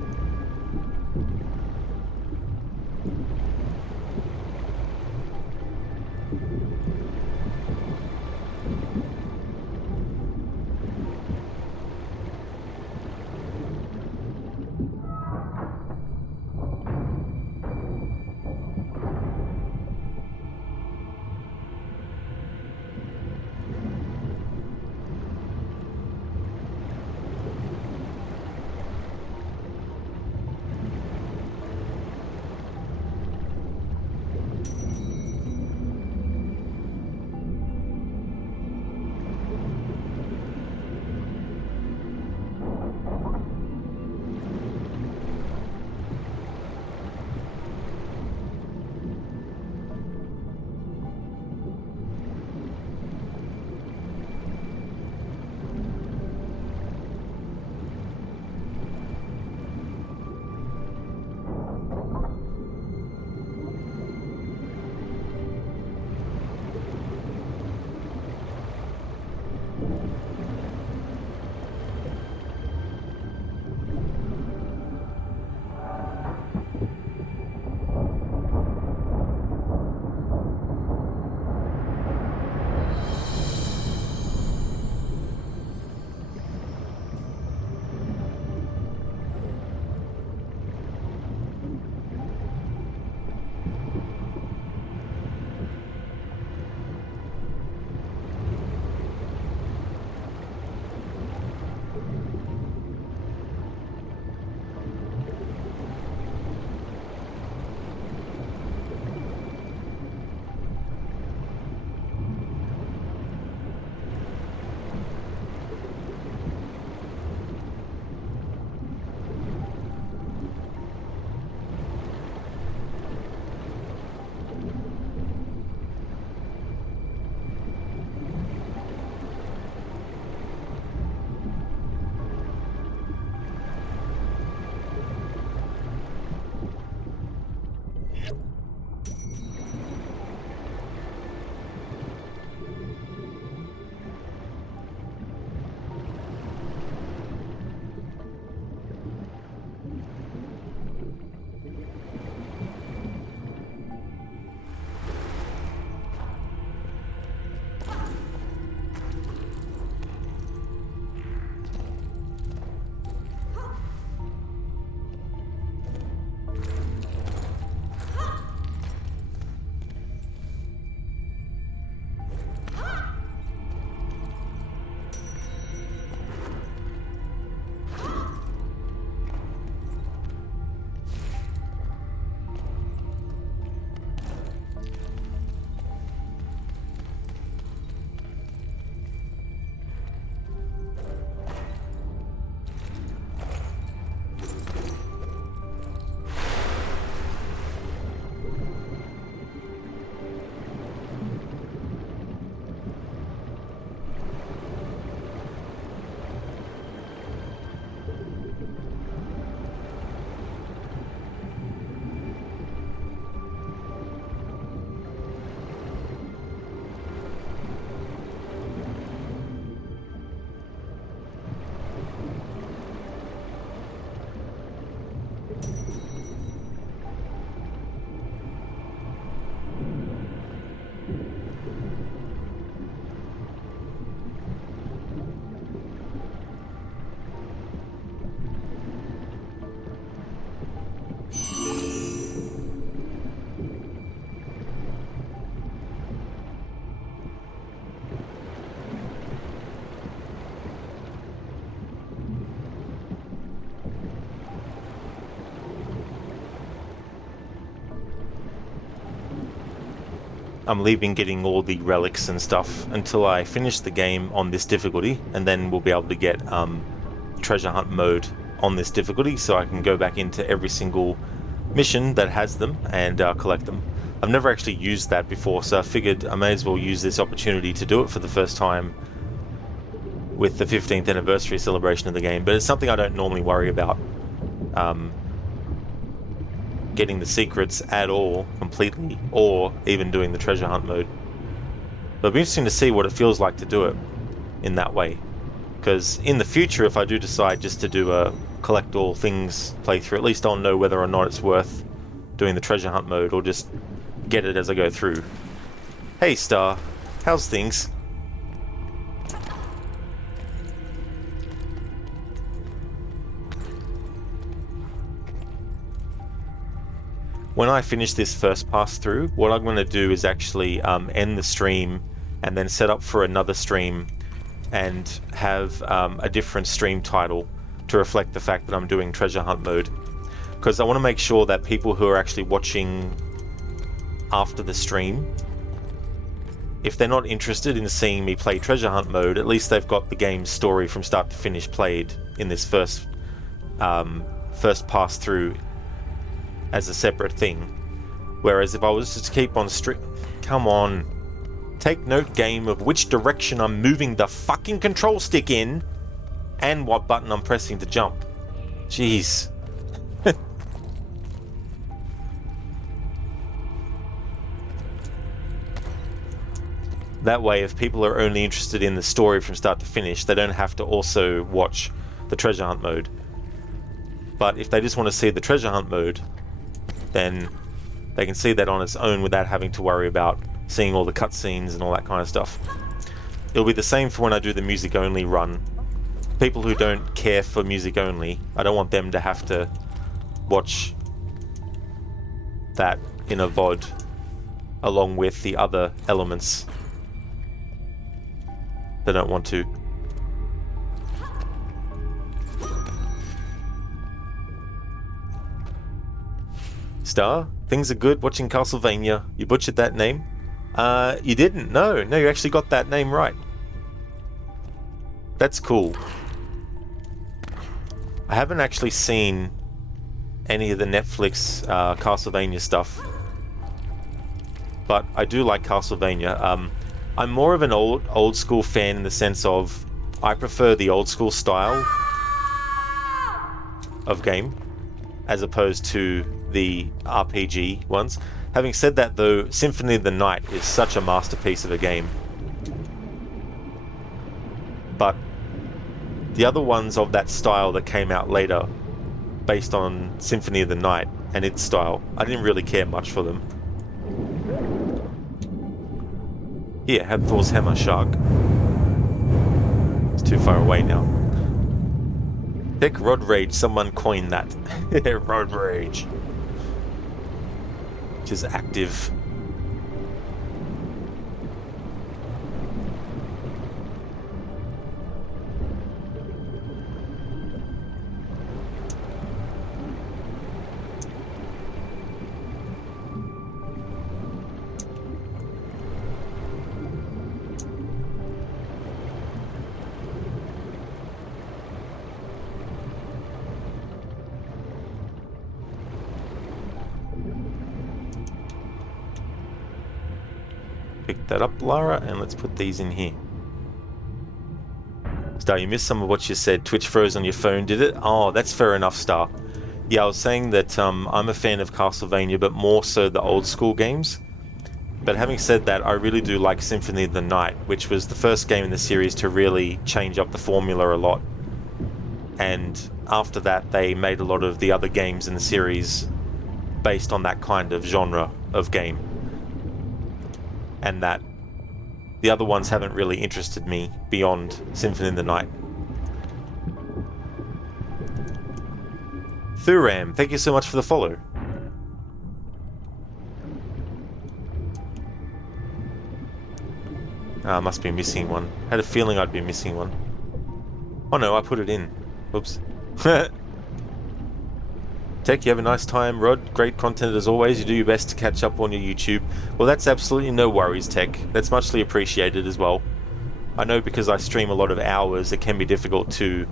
I'm leaving getting all the relics and stuff until I finish the game on this difficulty, and then we'll be able to get treasure hunt mode on this difficulty, so I can go back into every single mission that has them and collect them. I've never actually used that before, so I figured I may as well use this opportunity to do it for the first time with the 15th anniversary celebration of the game, but it's something I don't normally worry about. Getting the secrets at all completely, or even doing the treasure hunt mode. But it'll be interesting to see what it feels like to do it in that way, because in the future, if I do decide just to do a collect all things playthrough, at least I'll know whether or not it's worth doing the treasure hunt mode or just get it as I go through. Hey Star, how's things? When I finish this first pass through, what I'm going to do is actually end the stream and then set up for another stream and have a different stream title to reflect the fact that I'm doing treasure hunt mode. Because I want to make sure that people who are actually watching after the stream, if they're not interested in seeing me play treasure hunt mode, at least they've got the game's story from start to finish played in this first pass through as a separate thing. Whereas if I was to keep on come on, take note game of which direction I'm moving the fucking control stick in and what button I'm pressing to jump. Jeez. That way, if people are only interested in the story from start to finish, they don't have to also watch the treasure hunt mode. But if they just want to see the treasure hunt mode, then they can see that on its own without having to worry about seeing all the cutscenes and all that kind of stuff. It'll be the same for when I do the music only run. People who don't care for music only, I don't want them to have to watch that in a VOD along with the other elements. They don't want to. Star, things are good watching Castlevania. You butchered that name? You didn't? No, you actually got that name right. That's cool. I haven't actually seen any of the Netflix Castlevania stuff, but I do like Castlevania. I'm more of an old school fan in the sense of I prefer the old school style of game as opposed to the RPG ones. Having said that though, Symphony of the Night is such a masterpiece of a game. But the other ones of that style that came out later, based on Symphony of the Night and its style, I didn't really care much for them. Here, have Thor's hammer, shark. It's too far away now. Pick Rod Rage, someone coined that. Rod Rage. Which is active. Pick that up, Lara, and let's put these in here. Star, you missed some of what you said. Twitch froze on your phone, did it? Oh, that's fair enough, Star. Yeah, I was saying that I'm a fan of Castlevania, but more so the old school games. But having said that, I really do like Symphony of the Night, which was the first game in the series to really change up the formula a lot. And after that, they made a lot of the other games in the series based on that kind of genre of game. And that the other ones haven't really interested me beyond Symphony of the Night. Thuram, thank you so much for the follow. Must be missing one. Had a feeling I'd be missing one. Oh no, I put it in. Oops. Tech, you have a nice time. Rod, great content as always. You do your best to catch up on your YouTube. Well, that's absolutely no worries, Tech. That's muchly appreciated as well. I know because I stream a lot of hours, it can be difficult to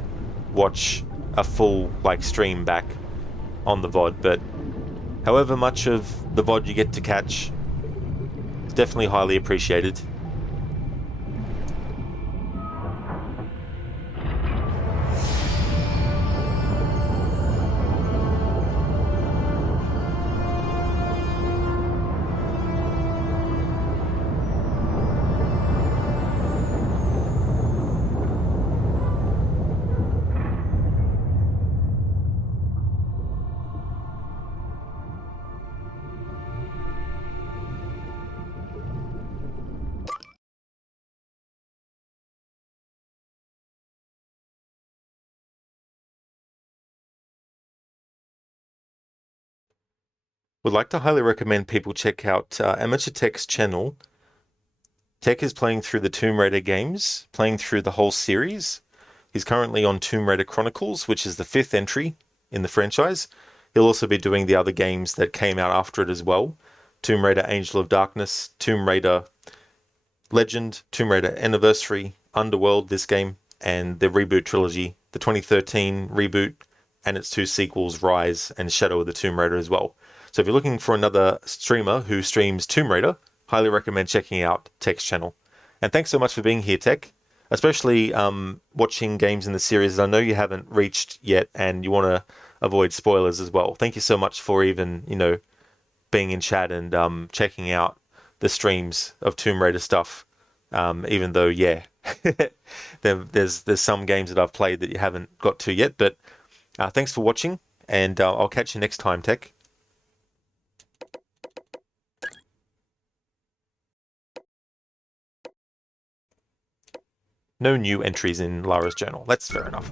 watch a full stream back on the VOD, but however much of the VOD you get to catch, it's definitely highly appreciated. Would like to highly recommend people check out Amateur Tech's channel. Tech is playing through the Tomb Raider games, playing through the whole series. He's currently on Tomb Raider Chronicles, which is the 5th entry in the franchise. He'll also be doing the other games that came out after it as well. Tomb Raider Angel of Darkness, Tomb Raider Legend, Tomb Raider Anniversary, Underworld, this game, and the reboot trilogy, the 2013 reboot, and its 2 sequels, Rise and Shadow of the Tomb Raider as well. So if you're looking for another streamer who streams Tomb Raider, highly recommend checking out Tech's channel. And thanks so much for being here, Tech, especially watching games in the series that I know you haven't reached yet and you want to avoid spoilers as well. Thank you so much for even, being in chat and checking out the streams of Tomb Raider stuff, even though, yeah, there's some games that I've played that you haven't got to yet, but thanks for watching, and I'll catch you next time, Tech. No new entries in Lara's journal. That's fair enough.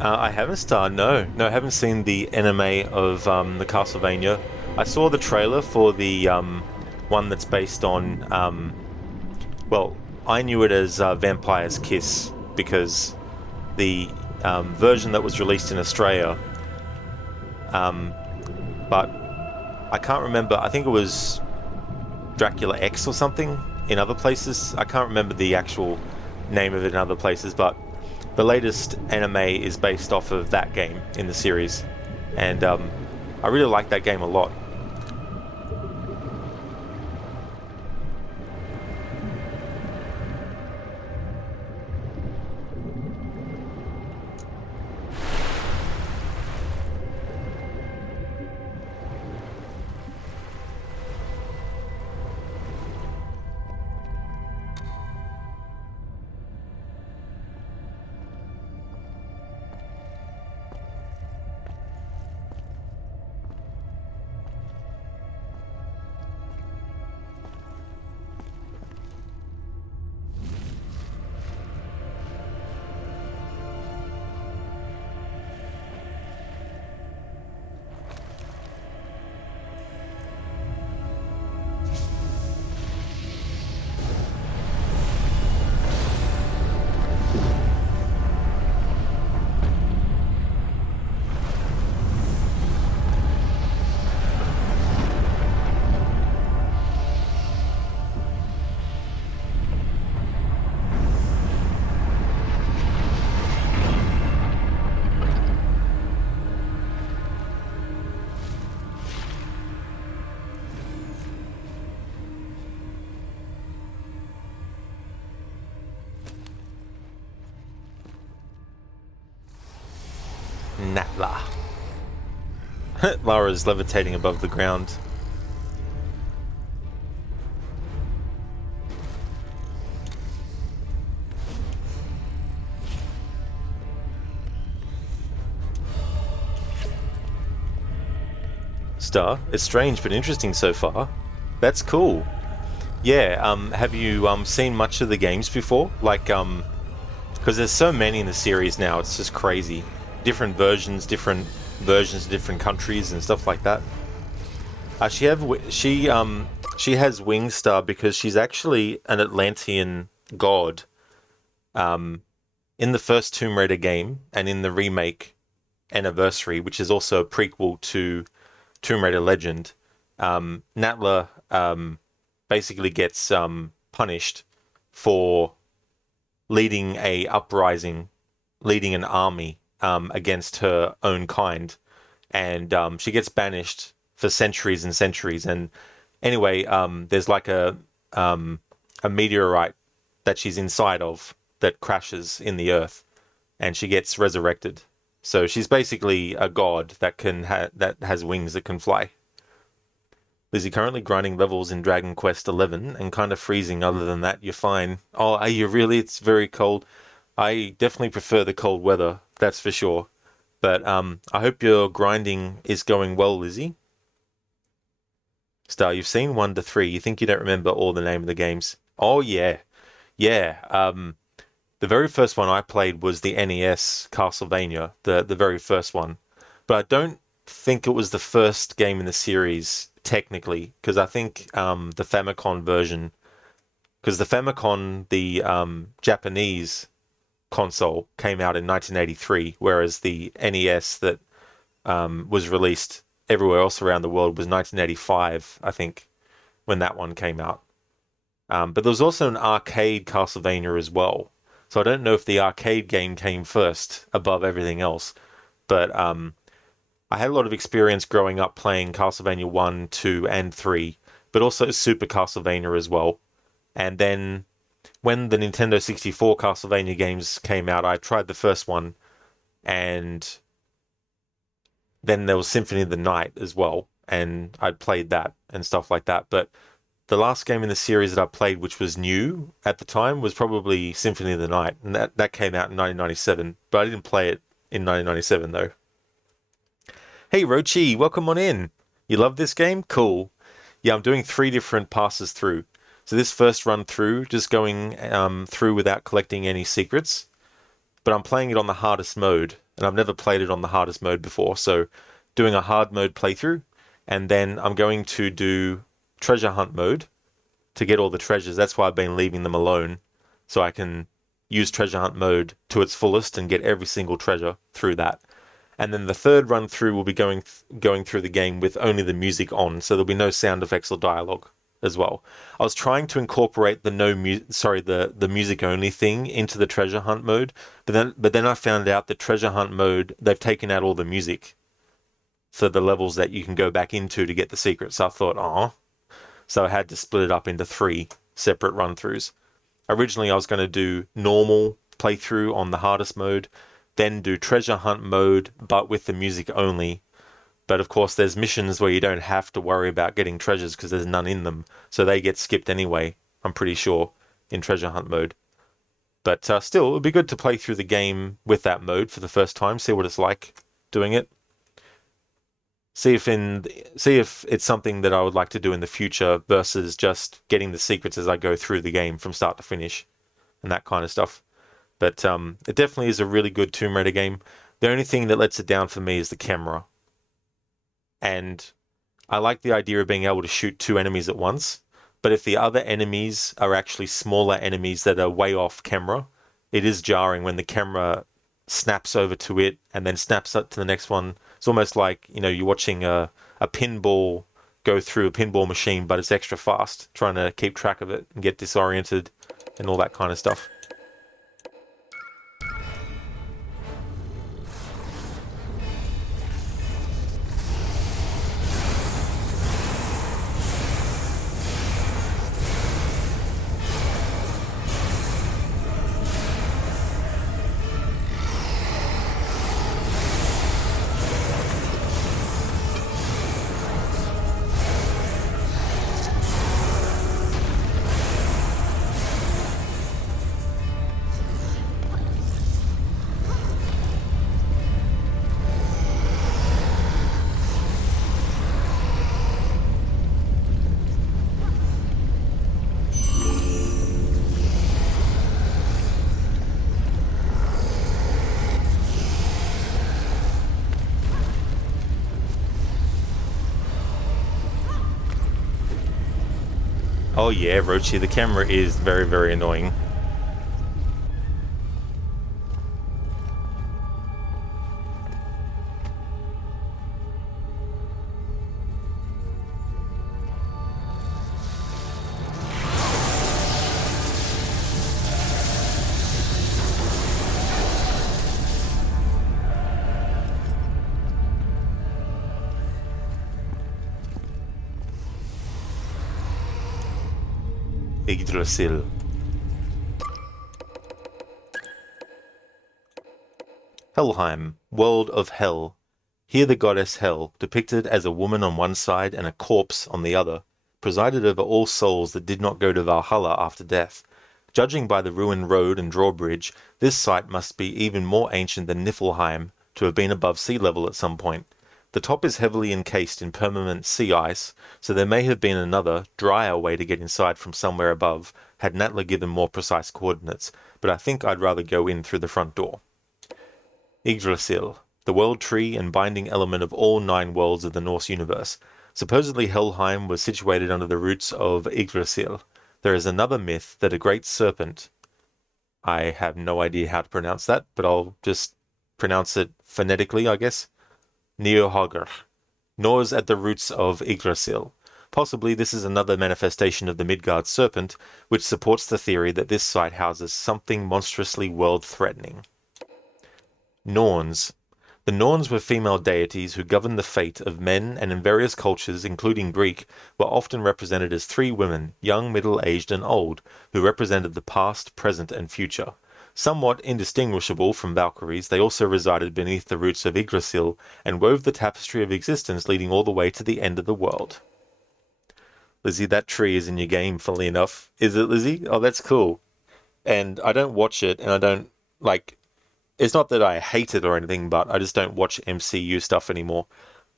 I haven't started, no, I haven't seen the anime of the Castlevania. I saw the trailer for the one that's based on, well, I knew it as Vampire's Kiss because the version that was released in Australia, but I can't remember, I think it was Dracula X or something in other places. I can't remember the actual name of it in other places, but the latest anime is based off of that game in the series, and I really like that game a lot. Natla. Lara's levitating above the ground. Star, it's strange but interesting so far. That's cool. Yeah, have you seen much of the games before? Like, because there's so many in the series now, it's just crazy. Different versions in different countries and stuff like that. She has Wing Star because she's actually an Atlantean god. Um, in the first Tomb Raider game and in the remake Anniversary, which is also a prequel to Tomb Raider Legend, Natla basically gets punished for leading a uprising, leading an army against her own kind, and she gets banished for centuries and centuries. And anyway, there's like a meteorite that she's inside of that crashes in the earth, and she gets resurrected. So she's basically a god that that has wings that can fly. Lizzie, currently grinding levels in Dragon Quest XI and kind of freezing. Other than that, you're fine. Oh, are you really? It's very cold. I definitely prefer the cold weather, that's for sure. But I hope your grinding is going well, Lizzie. Star, you've seen 1 to 3. You think you don't remember all the name of the games? Oh yeah, yeah. The very first one I played was the NES Castlevania, the very first one. But I don't think it was the first game in the series technically, because I think the Famicom version, because the Famicom, the Japanese console, came out in 1983, whereas the NES that was released everywhere else around the world was 1985, I think, when that one came out. But there was also an arcade Castlevania as well. So I don't know if the arcade game came first above everything else, but I had a lot of experience growing up playing Castlevania 1, 2, and 3, but also Super Castlevania as well. And then when the Nintendo 64 Castlevania games came out, I tried the first one, and then there was Symphony of the Night as well, and I'd played that and stuff like that. But the last game in the series that I played, which was new at the time, was probably Symphony of the Night, and that came out in 1997, but I didn't play it in 1997 though. Hey Rochi, welcome on in. You love this game? Cool. Yeah, I'm doing 3 different passes through. So this first run through, just going through without collecting any secrets, but I'm playing it on the hardest mode, and I've never played it on the hardest mode before, so doing a hard mode playthrough, and then I'm going to do treasure hunt mode to get all the treasures. That's why I've been leaving them alone, so I can use treasure hunt mode to its fullest and get every single treasure through that. And then the third run through will be going through the game with only the music on, so there'll be no sound effects or dialogue as well. I was trying to incorporate the music only thing into the treasure hunt mode, but then I found out that treasure hunt mode, they've taken out all the music for the levels that you can go back into to get the secrets. So I thought, so I had to split it up into 3 separate run-throughs. Originally, I was going to do normal playthrough on the hardest mode, then do treasure hunt mode, but with the music only. But of course, there's missions where you don't have to worry about getting treasures because there's none in them, so they get skipped anyway, I'm pretty sure, in treasure hunt mode. But still, it would be good to play through the game with that mode for the first time, see what it's like doing it. See if it's something that I would like to do in the future versus just getting the secrets as I go through the game from start to finish and that kind of stuff. But it definitely is a really good Tomb Raider game. The only thing that lets it down for me is the camera. And I like the idea of being able to shoot 2 enemies at once, but if the other enemies are actually smaller enemies that are way off camera, it is jarring when the camera snaps over to it and then snaps up to the next one. It's almost like, you're watching a pinball go through a pinball machine, but it's extra fast, trying to keep track of it and get disoriented and all that kind of stuff. Oh yeah, Rochi, the camera is very, very annoying. Yggdrasil. Helheim, world of hell. Here the goddess Hel, depicted as a woman on one side and a corpse on the other, presided over all souls that did not go to Valhalla after death. Judging by the ruined road and drawbridge, this site must be even more ancient than Niflheim to have been above sea level at some point. The top is heavily encased in permanent sea ice, so there may have been another, drier way to get inside from somewhere above, had Natla given more precise coordinates, but I think I'd rather go in through the front door. Yggdrasil, the world tree and binding element of all 9 worlds of the Norse universe. Supposedly Helheim was situated under the roots of Yggdrasil. There is another myth that a great serpent, I have no idea how to pronounce that, but I'll just pronounce it phonetically, I guess, Niohagr, gnaws at the roots of Yggdrasil. Possibly this is another manifestation of the Midgard serpent, which supports the theory that this site houses something monstrously world-threatening. Norns. The Norns were female deities who governed the fate of men, and in various cultures, including Greek, were often represented as 3 women, young, middle-aged, and old, who represented the past, present, and future. Somewhat indistinguishable from Valkyries, they also resided beneath the roots of Yggdrasil and wove the tapestry of existence leading all the way to the end of the world. Lizzie, that tree is in your game, funnily enough. Is it, Lizzie? Oh, that's cool. And I don't watch it, and I don't, it's not that I hate it or anything, but I just don't watch MCU stuff anymore.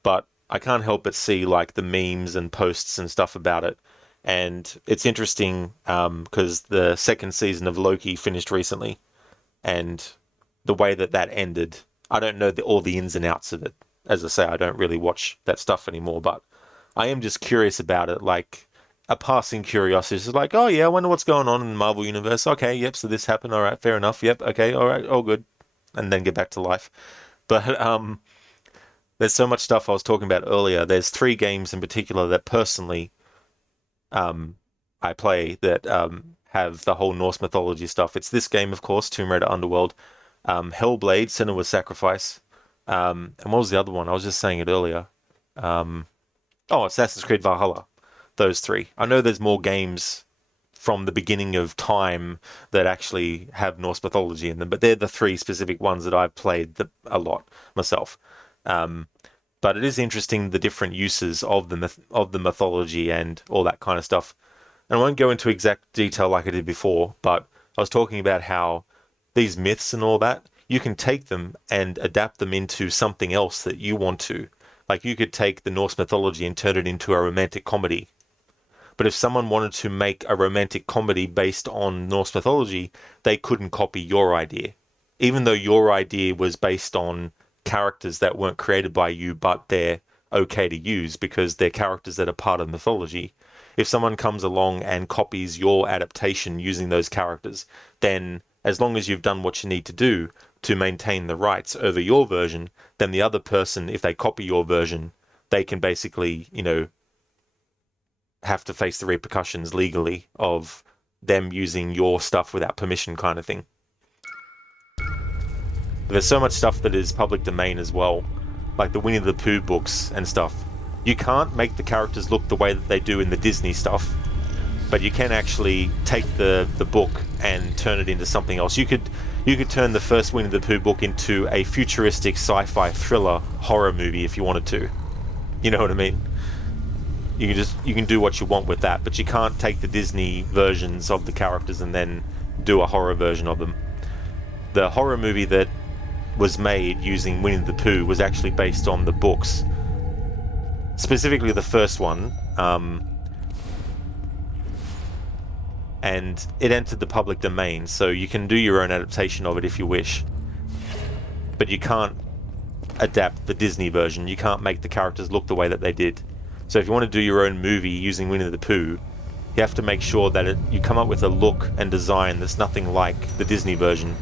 But I can't help but see, the memes and posts and stuff about it. And it's interesting, because the 2nd season of Loki finished recently. And the way that ended, I don't know all the ins and outs of it. As I say, I don't really watch that stuff anymore, but I am just curious about it, a passing curiosity. It's oh yeah, I wonder what's going on in the Marvel Universe. Okay, yep, so this happened, alright, fair enough, yep, okay, alright, all good. And then get back to life. But there's so much stuff I was talking about earlier. There's 3 games in particular that personally I play that have the whole Norse mythology stuff. It's this game, of course, Tomb Raider Underworld, Hellblade, Senua's Sacrifice, and what was the other one? I was just saying it earlier. Assassin's Creed Valhalla. Those 3. I know there's more games from the beginning of time that actually have Norse mythology in them, but they're the 3 specific ones that I've played a lot myself. But it is interesting the different uses of the mythology and all that kind of stuff. And I won't go into exact detail like I did before, but I was talking about how these myths and all that, you can take them and adapt them into something else that you want to. You could take the Norse mythology and turn it into a romantic comedy. But if someone wanted to make a romantic comedy based on Norse mythology, they couldn't copy your idea. Even though your idea was based on characters that weren't created by you, but they're okay to use because they're characters that are part of mythology. If someone comes along and copies your adaptation using those characters, then as long as you've done what you need to do to maintain the rights over your version, then the other person, if they copy your version, they can basically, have to face the repercussions legally of them using your stuff without permission kind of thing. There's so much stuff that is public domain as well, like the Winnie the Pooh books and stuff. You can't make the characters look the way that they do in the Disney stuff, but you can actually take the book and turn it into something else. You could turn the first Winnie the Pooh book into a futuristic sci-fi thriller horror movie if you wanted to. You know what I mean? You can do what you want with that, but you can't take the Disney versions of the characters and then do a horror version of them. The horror movie that was made using Winnie the Pooh was actually based on the books, specifically the first one, and it entered the public domain, so you can do your own adaptation of it if you wish, but you can't adapt the Disney version. You can't make the characters look the way that they did. So if you want to do your own movie using Winnie the Pooh, You have to make sure that you come up with a look and design that's nothing like the Disney version.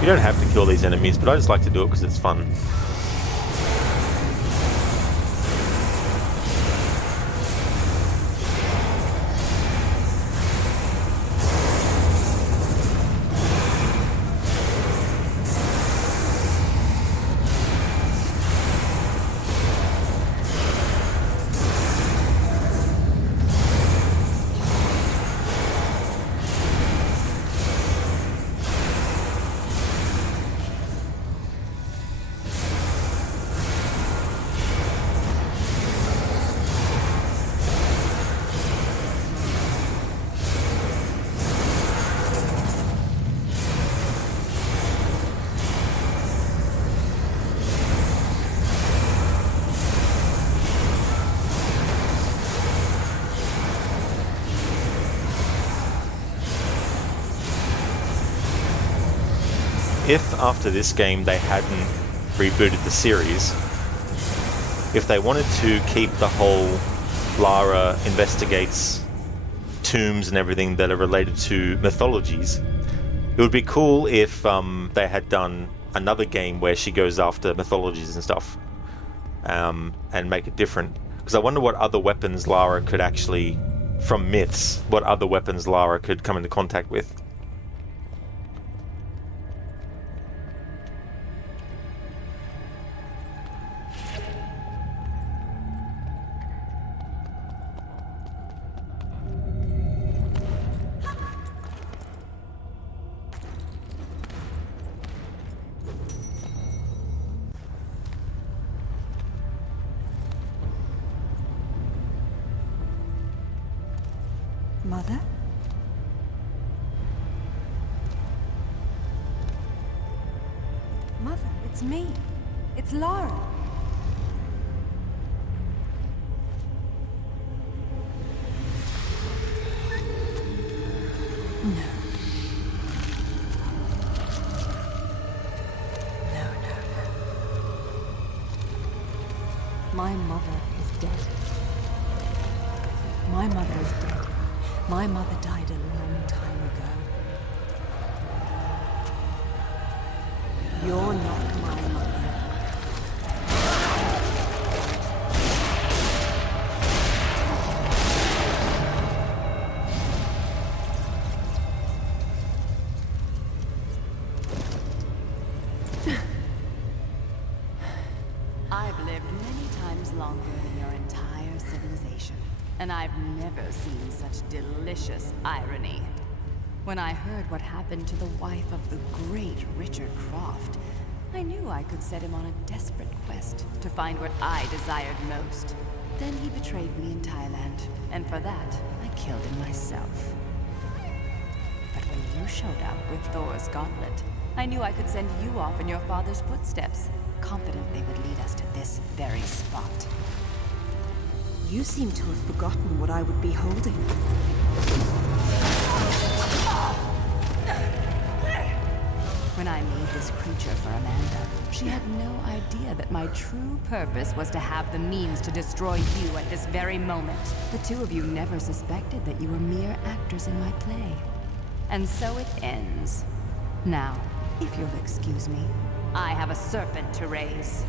You don't have to kill these enemies, but I just like to do it because it's fun. If after this game they hadn't rebooted the series, if they wanted to keep the whole Lara investigates tombs and everything that are related to mythologies, it would be cool if they had done another game where she goes after mythologies and stuff, and make it different. Because I wonder what other weapons Lara could actually, from myths, what other weapons Lara could come into contact with. Mother? Mother, it's me. It's Lara. No. No. My mother is dead. My mother is dead. My mother died a long time ago. You're not my mother. I've lived many times longer than your entire civilization, and I've never seen such delicious irony. When I heard what happened to the wife of the great Richard Croft, I knew I could set him on a desperate quest to find what I desired most. Then he betrayed me in Thailand, and for that, I killed him myself. But when you showed up with Thor's gauntlet, I knew I could send you off in your father's footsteps, confident they would lead us to this very spot. You seem to have forgotten what I would be holding. When I made this creature for Amanda, she had no idea that my true purpose was to have the means to destroy you at this very moment. The two of you never suspected that you were mere actors in my play. And so it ends. Now, if you'll excuse me, I have a serpent to raise.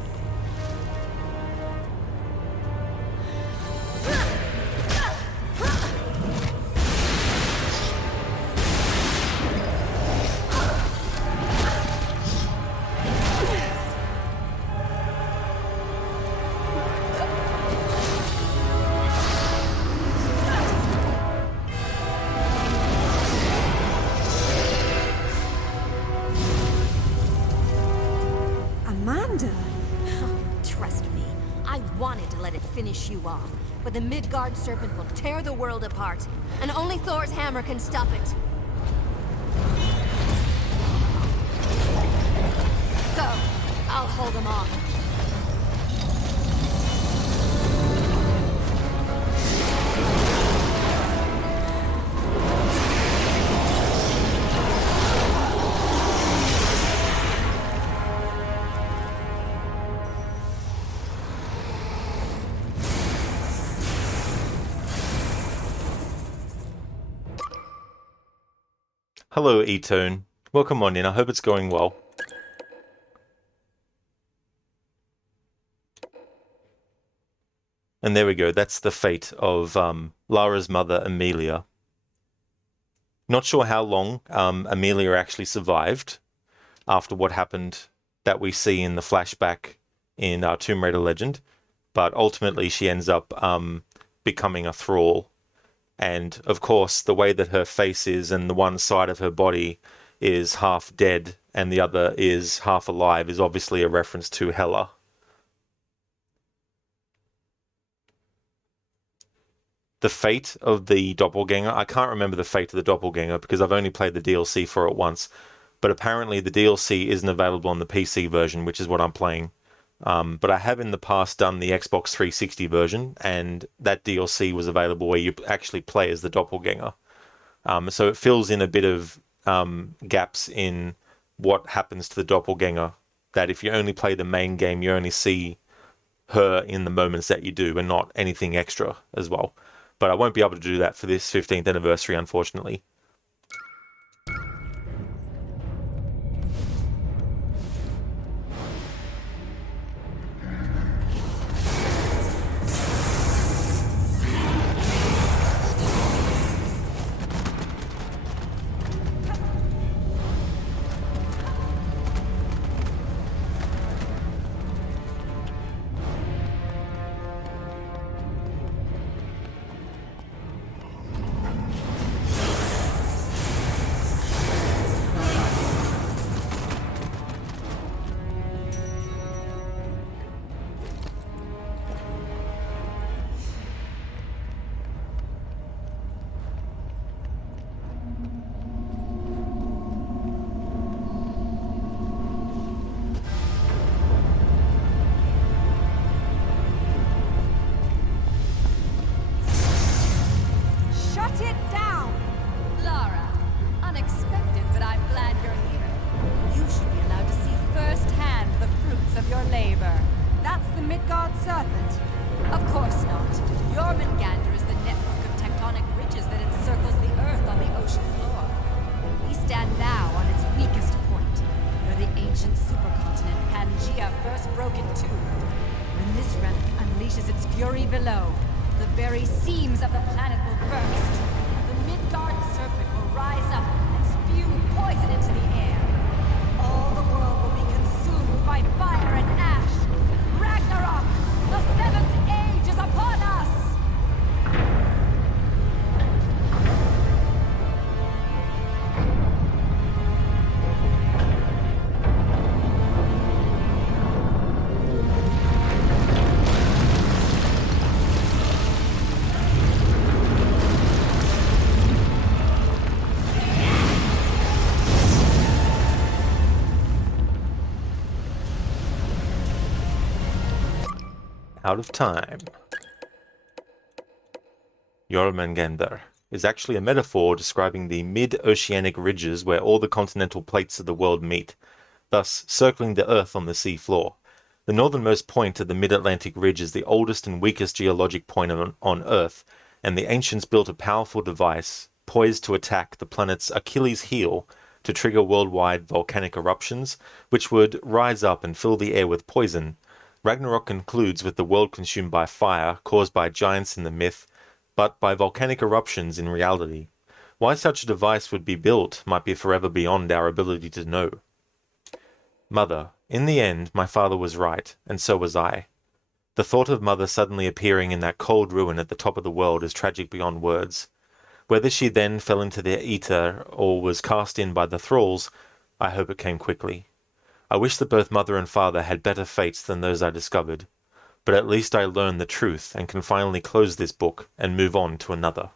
Finish you off, but the Midgard serpent will tear the world apart, and only Thor's hammer can stop it. Go! I'll hold them off. Hello, E-Tone. Welcome on in. I hope it's going well. And there we go. That's the fate of Lara's mother, Amelia. Not sure how long Amelia actually survived after what happened that we see in the flashback in Tomb Raider Legend, but ultimately she ends up becoming a thrall. And of course, the way that her face is and the one side of her body is half dead and the other is half alive is obviously a reference to Hela. The fate of the doppelganger, I can't remember the fate of the doppelganger because I've only played the DLC for it once, but apparently the DLC isn't available on the PC version, which is what I'm playing. But I have in the past done the Xbox 360 version, and that DLC was available where you actually play as the doppelganger. So it fills in a bit of gaps in what happens to the doppelganger, that if you only play the main game, you only see her in the moments that you do and not anything extra as well. But I won't be able to do that for this 15th anniversary, unfortunately. Out of time. Jormungandr is actually a metaphor describing the mid-oceanic ridges where all the continental plates of the world meet, thus circling the Earth on the sea floor. The northernmost point of the mid-Atlantic ridge is the oldest and weakest geologic point on Earth, and the ancients built a powerful device poised to attack the planet's Achilles heel to trigger worldwide volcanic eruptions, which would rise up and fill the air with poison. Ragnarok concludes with the world consumed by fire, caused by giants in the myth, but by volcanic eruptions in reality. Why such a device would be built might be forever beyond our ability to know. Mother, in the end, my father was right, and so was I. The thought of Mother suddenly appearing in that cold ruin at the top of the world is tragic beyond words. Whether she then fell into the ether or was cast in by the thralls, I hope it came quickly. I wish that both mother and father had better fates than those I discovered, but at least I learned the truth and can finally close this book and move on to another.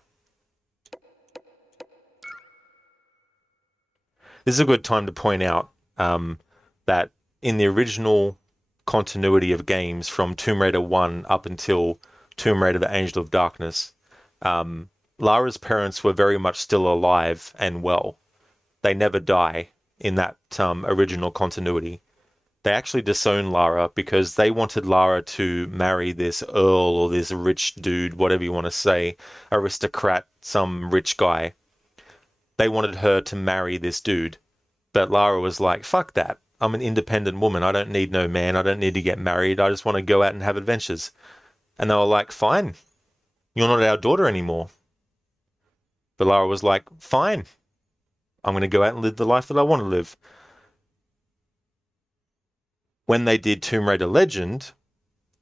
This is a good time to point out that in the original continuity of games from Tomb Raider 1 up until Tomb Raider the Angel of Darkness, Lara's parents were very much still alive and well. They never die in that original continuity. They actually disown Lara because they wanted Lara to marry this earl or this rich dude, whatever you want to say, aristocrat, some rich guy. they wanted her to marry this dude. But Lara was like, fuck that. I'm an independent woman. I don't need no man. I don't need to get married. I just want to go out and have adventures. And they were like, fine. You're not our daughter anymore. But Lara was like, fine. I'm going to go out and live the life that I want to live. When they did Tomb Raider Legend,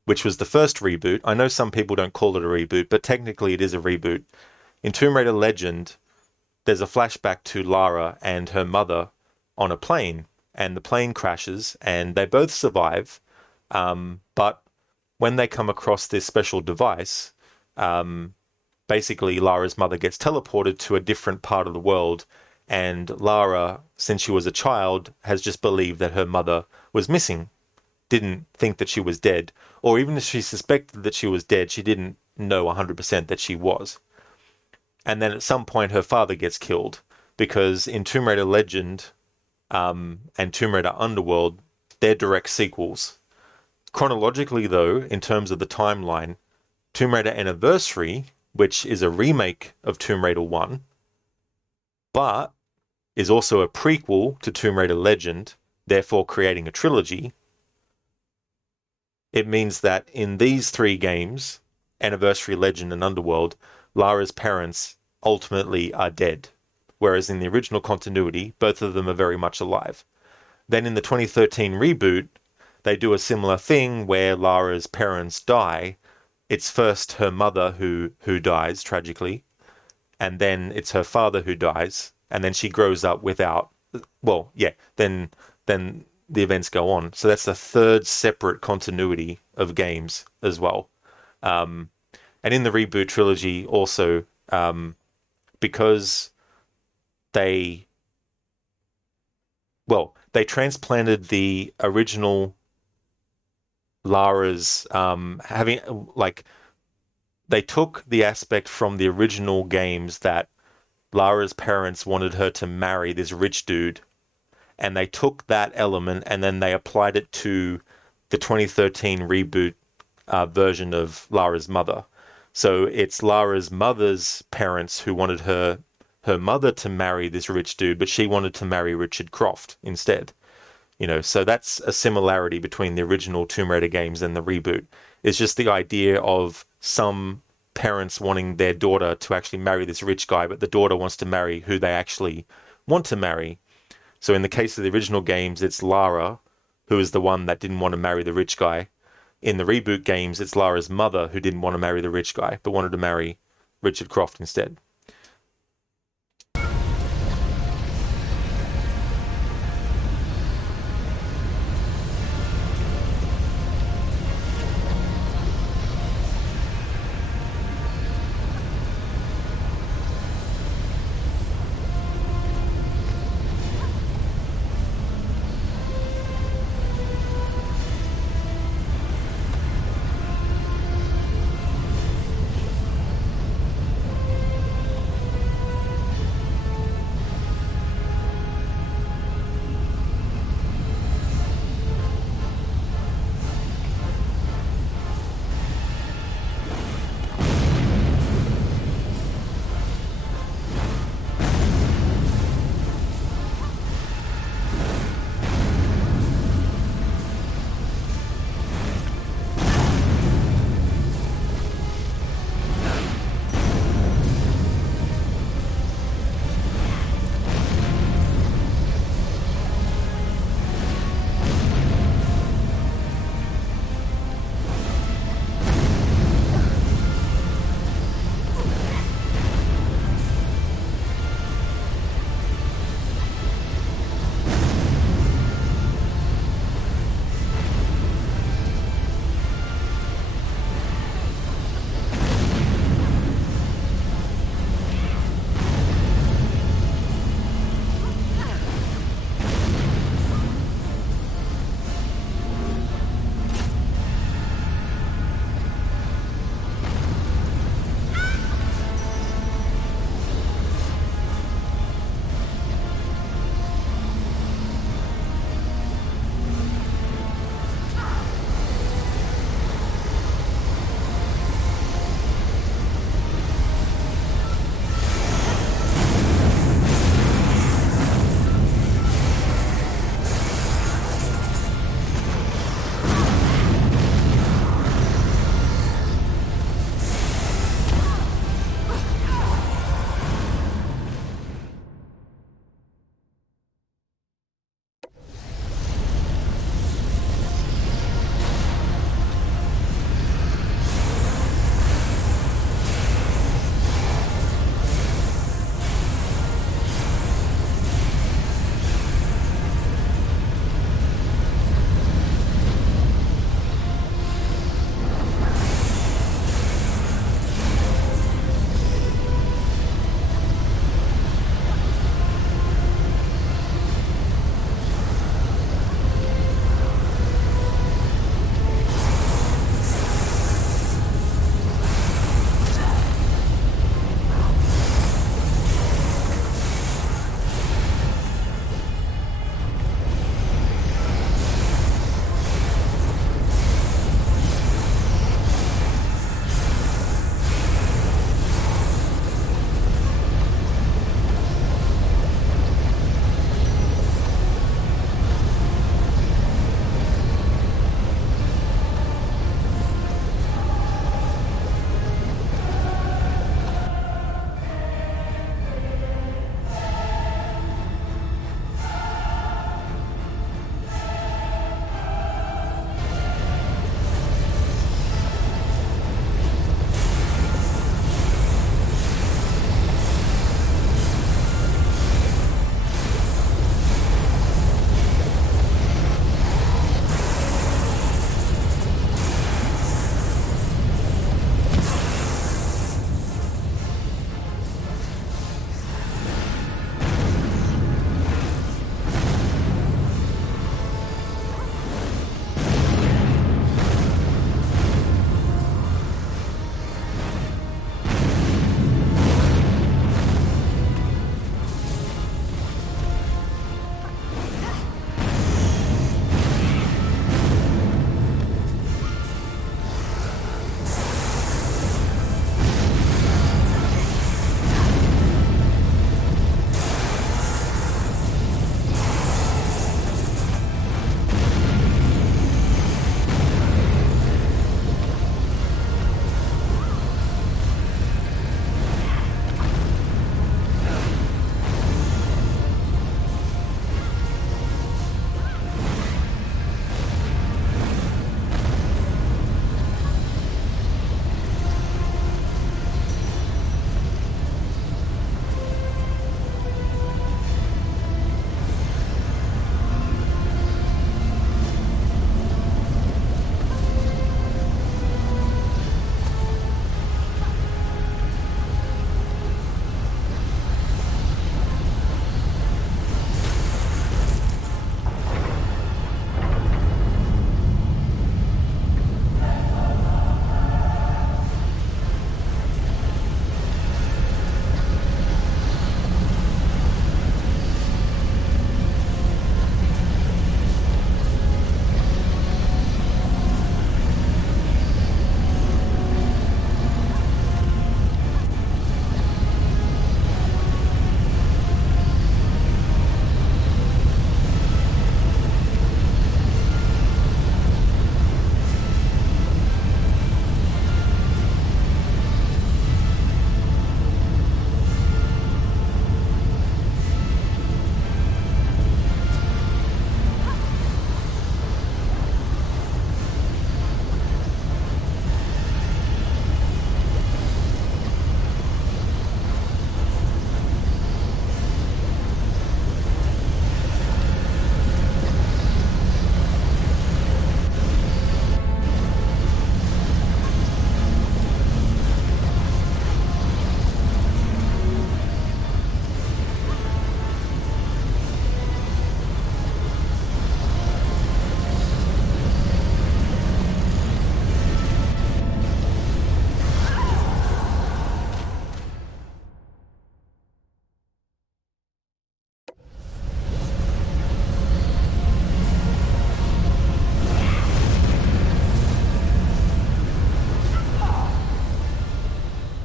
which was the first reboot, I know some people don't call it a reboot, but technically it is a reboot. In Tomb Raider Legend, there's a flashback to Lara and her mother on a plane, and the plane crashes, and they both survive, but when they come across this special device, basically Lara's mother gets teleported to a different part of the world, and Lara, since she was a child, has just believed that her mother was missing, didn't think that she was dead, or even if she suspected that she was dead, she didn't know 100% that she was. And then at some point her father gets killed, because in Tomb Raider Legend and Tomb Raider Underworld, they're direct sequels. Chronologically though, in terms of the timeline, Tomb Raider Anniversary, which is a remake of Tomb Raider 1, but is also a prequel to Tomb Raider Legend, therefore creating a trilogy, it means that in these three games, Anniversary, Legend, and Underworld, Lara's parents ultimately are dead, whereas in the original continuity, both of them are very much alive. Then in the 2013 reboot, they do a similar thing where Lara's parents die. It's first her mother who dies, tragically, and then it's her father who dies, and then she grows up without, well, yeah, then the events go on. So that's the third separate continuity of games as well. And in the reboot trilogy also, because they transplanted the original Lara's they took the aspect from the original games that Lara's parents wanted her to marry this rich dude, and they took that element and then they applied it to the 2013 reboot version of Lara's mother. So it's Lara's mother's parents who wanted her mother to marry this rich dude, but she wanted to marry Richard Croft instead. So that's a similarity between the original Tomb Raider games and the reboot. It's just the idea of some parents wanting their daughter to actually marry this rich guy, but the daughter wants to marry who they actually want to marry. So in the case of the original games, it's Lara, who is the one that didn't want to marry the rich guy. In the reboot games, it's Lara's mother who didn't want to marry the rich guy, but wanted to marry Richard Croft instead.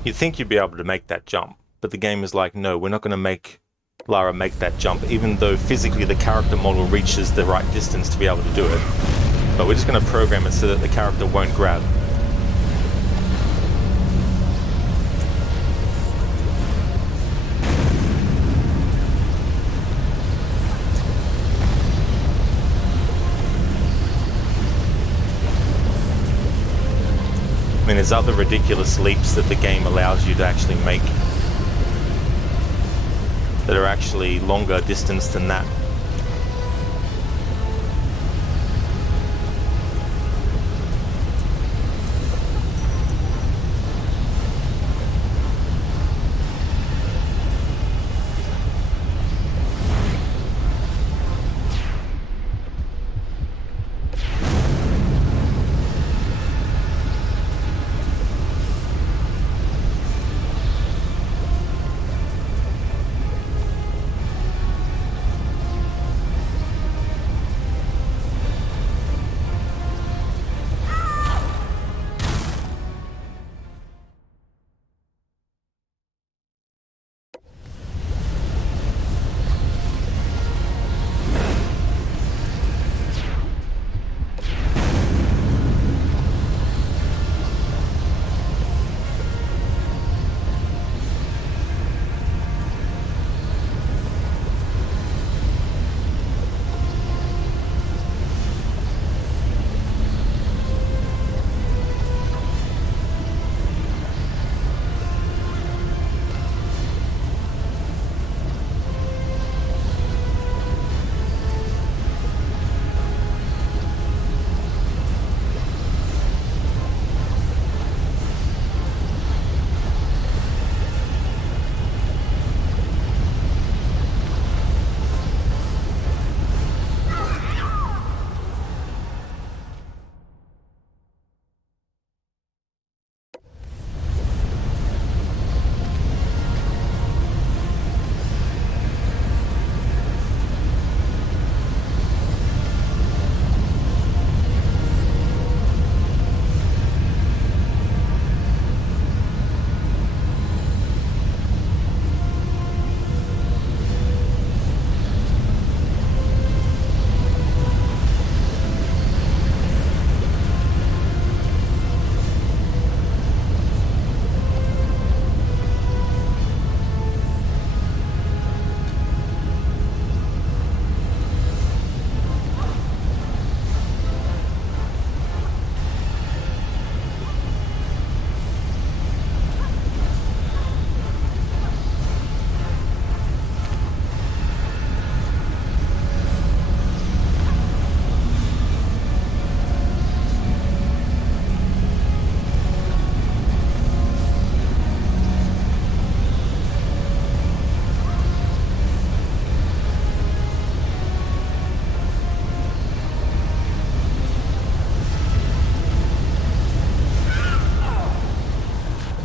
You'd think you'd be able to make that jump, but the game is like, no, we're not going to make Lara make that jump, even though physically the character model reaches the right distance to be able to do it. But we're just going to program it so that the character won't grab. I mean, there's other ridiculous leaps that the game allows you to actually make that are actually longer distance than that.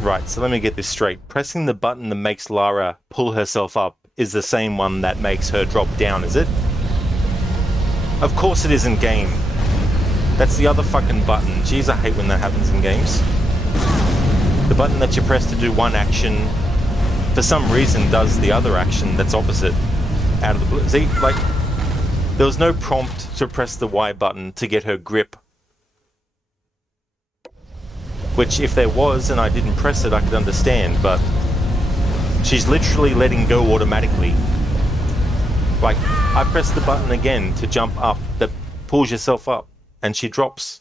Right, so let me get this straight. Pressing the button that makes Lara pull herself up is the same one that makes her drop down, is it? Of course it is in game. That's the other fucking button. Jeez, I hate when that happens in games. The button that you press to do one action, for some reason, does the other action that's opposite out of the blue. See, like, there was no prompt to press the Y button to get her grip. Which, if there was and I didn't press it, I could understand, but she's literally letting go automatically. Like, I pressed the button again to jump up that pulls yourself up, and she drops.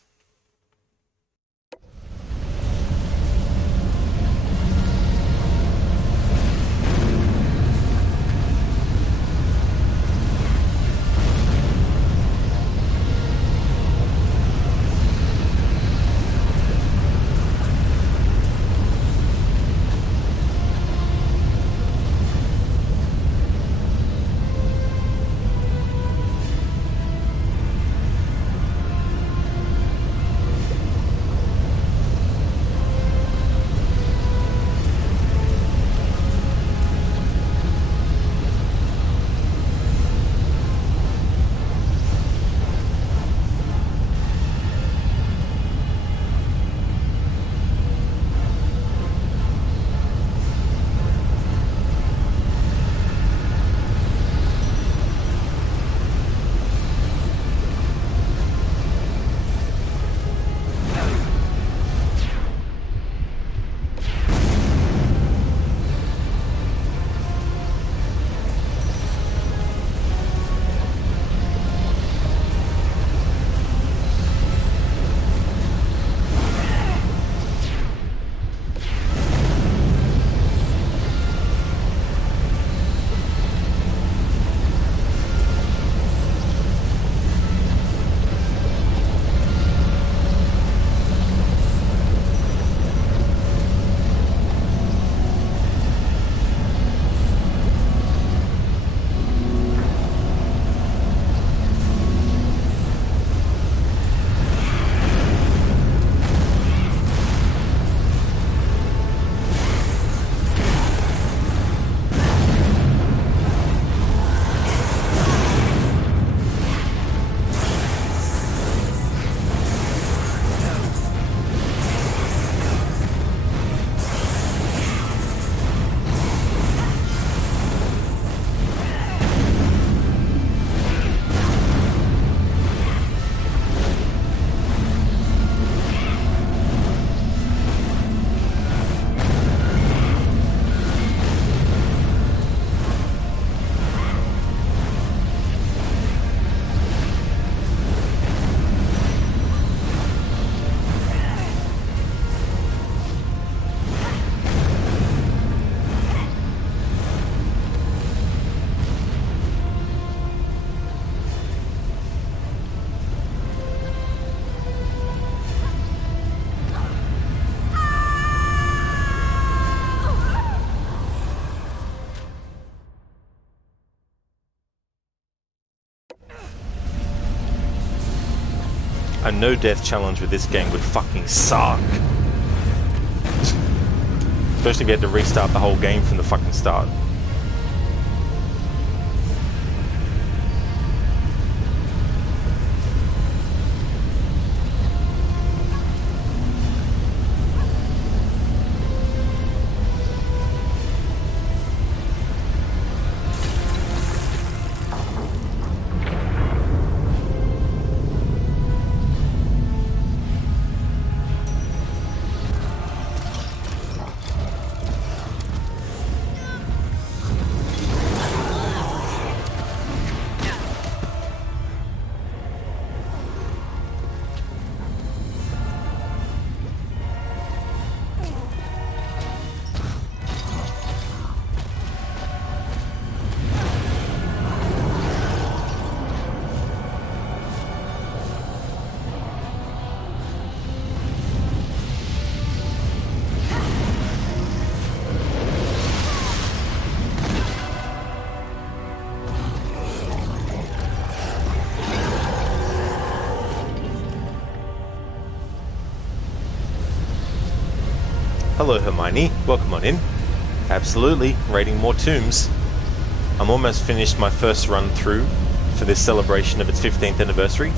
A no-death challenge with this game would fucking suck. Especially if you had to restart the whole game from the fucking start. Hello Hermione, welcome on in. Absolutely, raiding more tombs. I'm almost finished my first run through for this celebration of its 15th anniversary.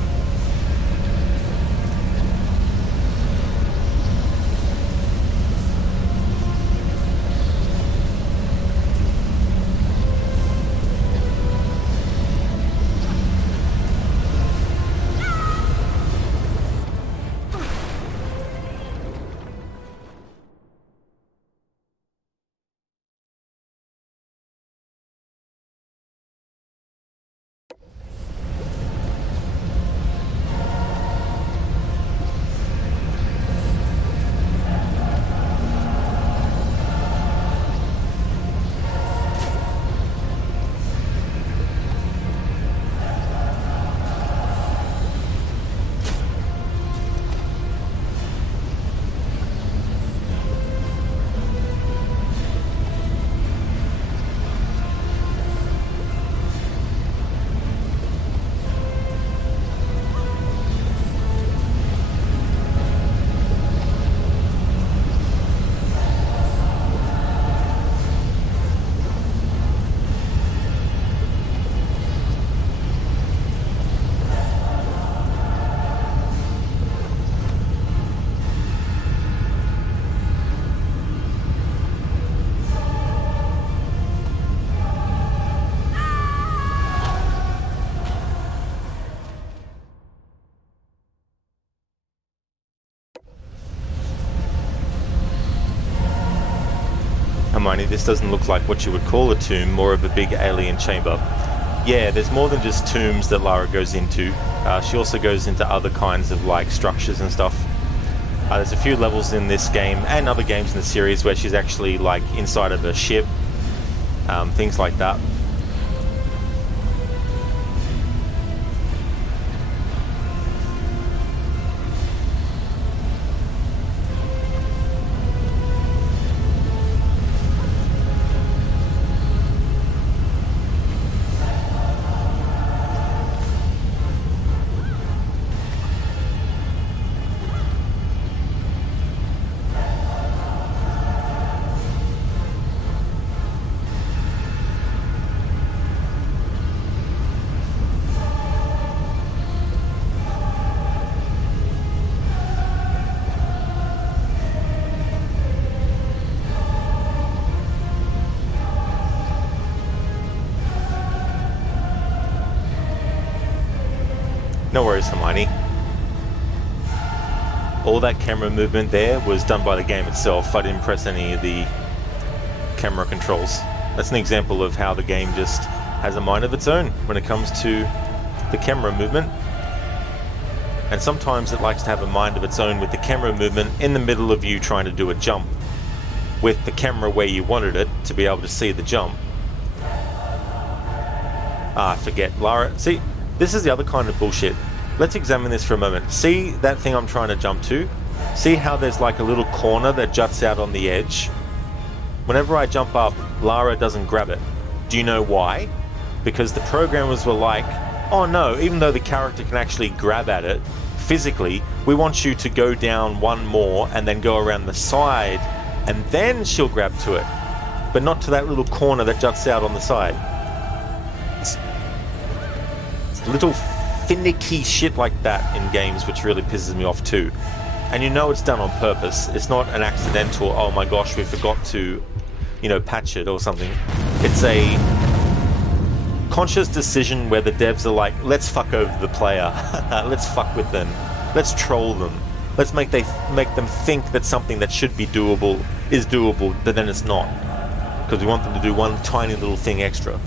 Hermione, this doesn't look like what you would call a tomb, more of a big alien chamber. Yeah, there's more than just tombs that Lara goes into. She also goes into other kinds of like structures and stuff. There's a few levels in this game and other games in the series where she's actually like inside of a ship, things like that. No worries, Hermione. All that camera movement there was done by the game itself. I didn't press any of the camera controls. That's an example of how the game just has a mind of its own when it comes to the camera movement. And sometimes it likes to have a mind of its own with the camera movement in the middle of you trying to do a jump, with the camera where you wanted it to be able to see the jump. Ah, forget. Lara, see, this is the other kind of bullshit. Let's examine this for a moment. See that thing I'm trying to jump to? See how there's like a little corner that juts out on the edge? Whenever I jump up, Lara doesn't grab it. Do you know why? Because the programmers were like, oh no, even though the character can actually grab at it physically. We want you to go down one more and then go around the side, and then she'll grab to it, but not to that little corner that juts out on the side. It's little finicky shit like that in games which really pisses me off too. And you know it's done on purpose. It's not an accidental, oh my gosh, we forgot to, patch it or something. It's a conscious decision where the devs are like, let's fuck over the player. Let's fuck with them. Let's troll them. Let's make them think that something that should be doable is doable, but then it's not. Because we want them to do one tiny little thing extra.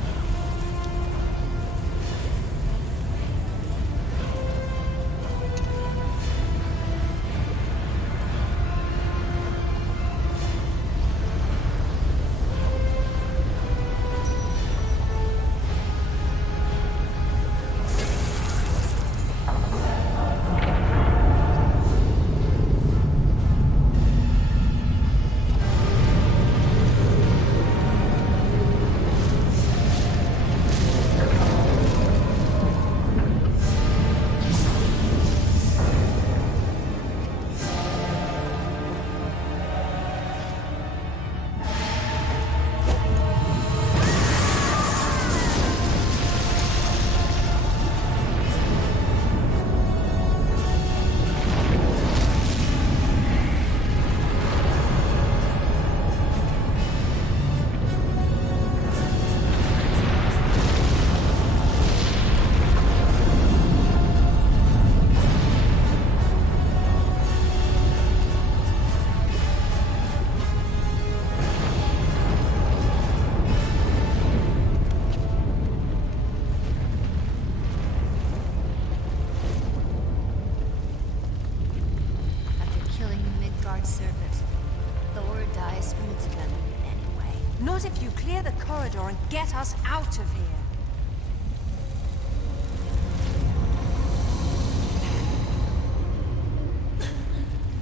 Not if you clear the corridor and get us out of here.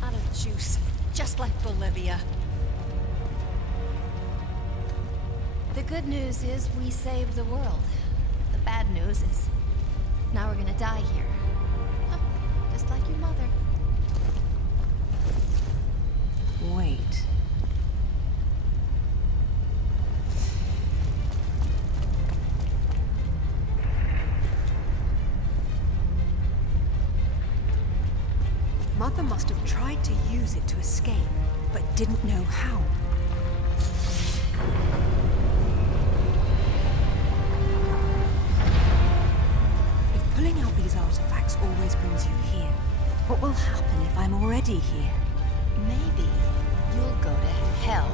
Out of juice, just like Bolivia. The good news is we saved the world. The bad news is now we're gonna die here. Huh, just like your mother. Wait. Mother must have tried to use it to escape, but didn't know how. If pulling out these artifacts always brings you here, what will happen if I'm already here? Maybe you'll go to hell.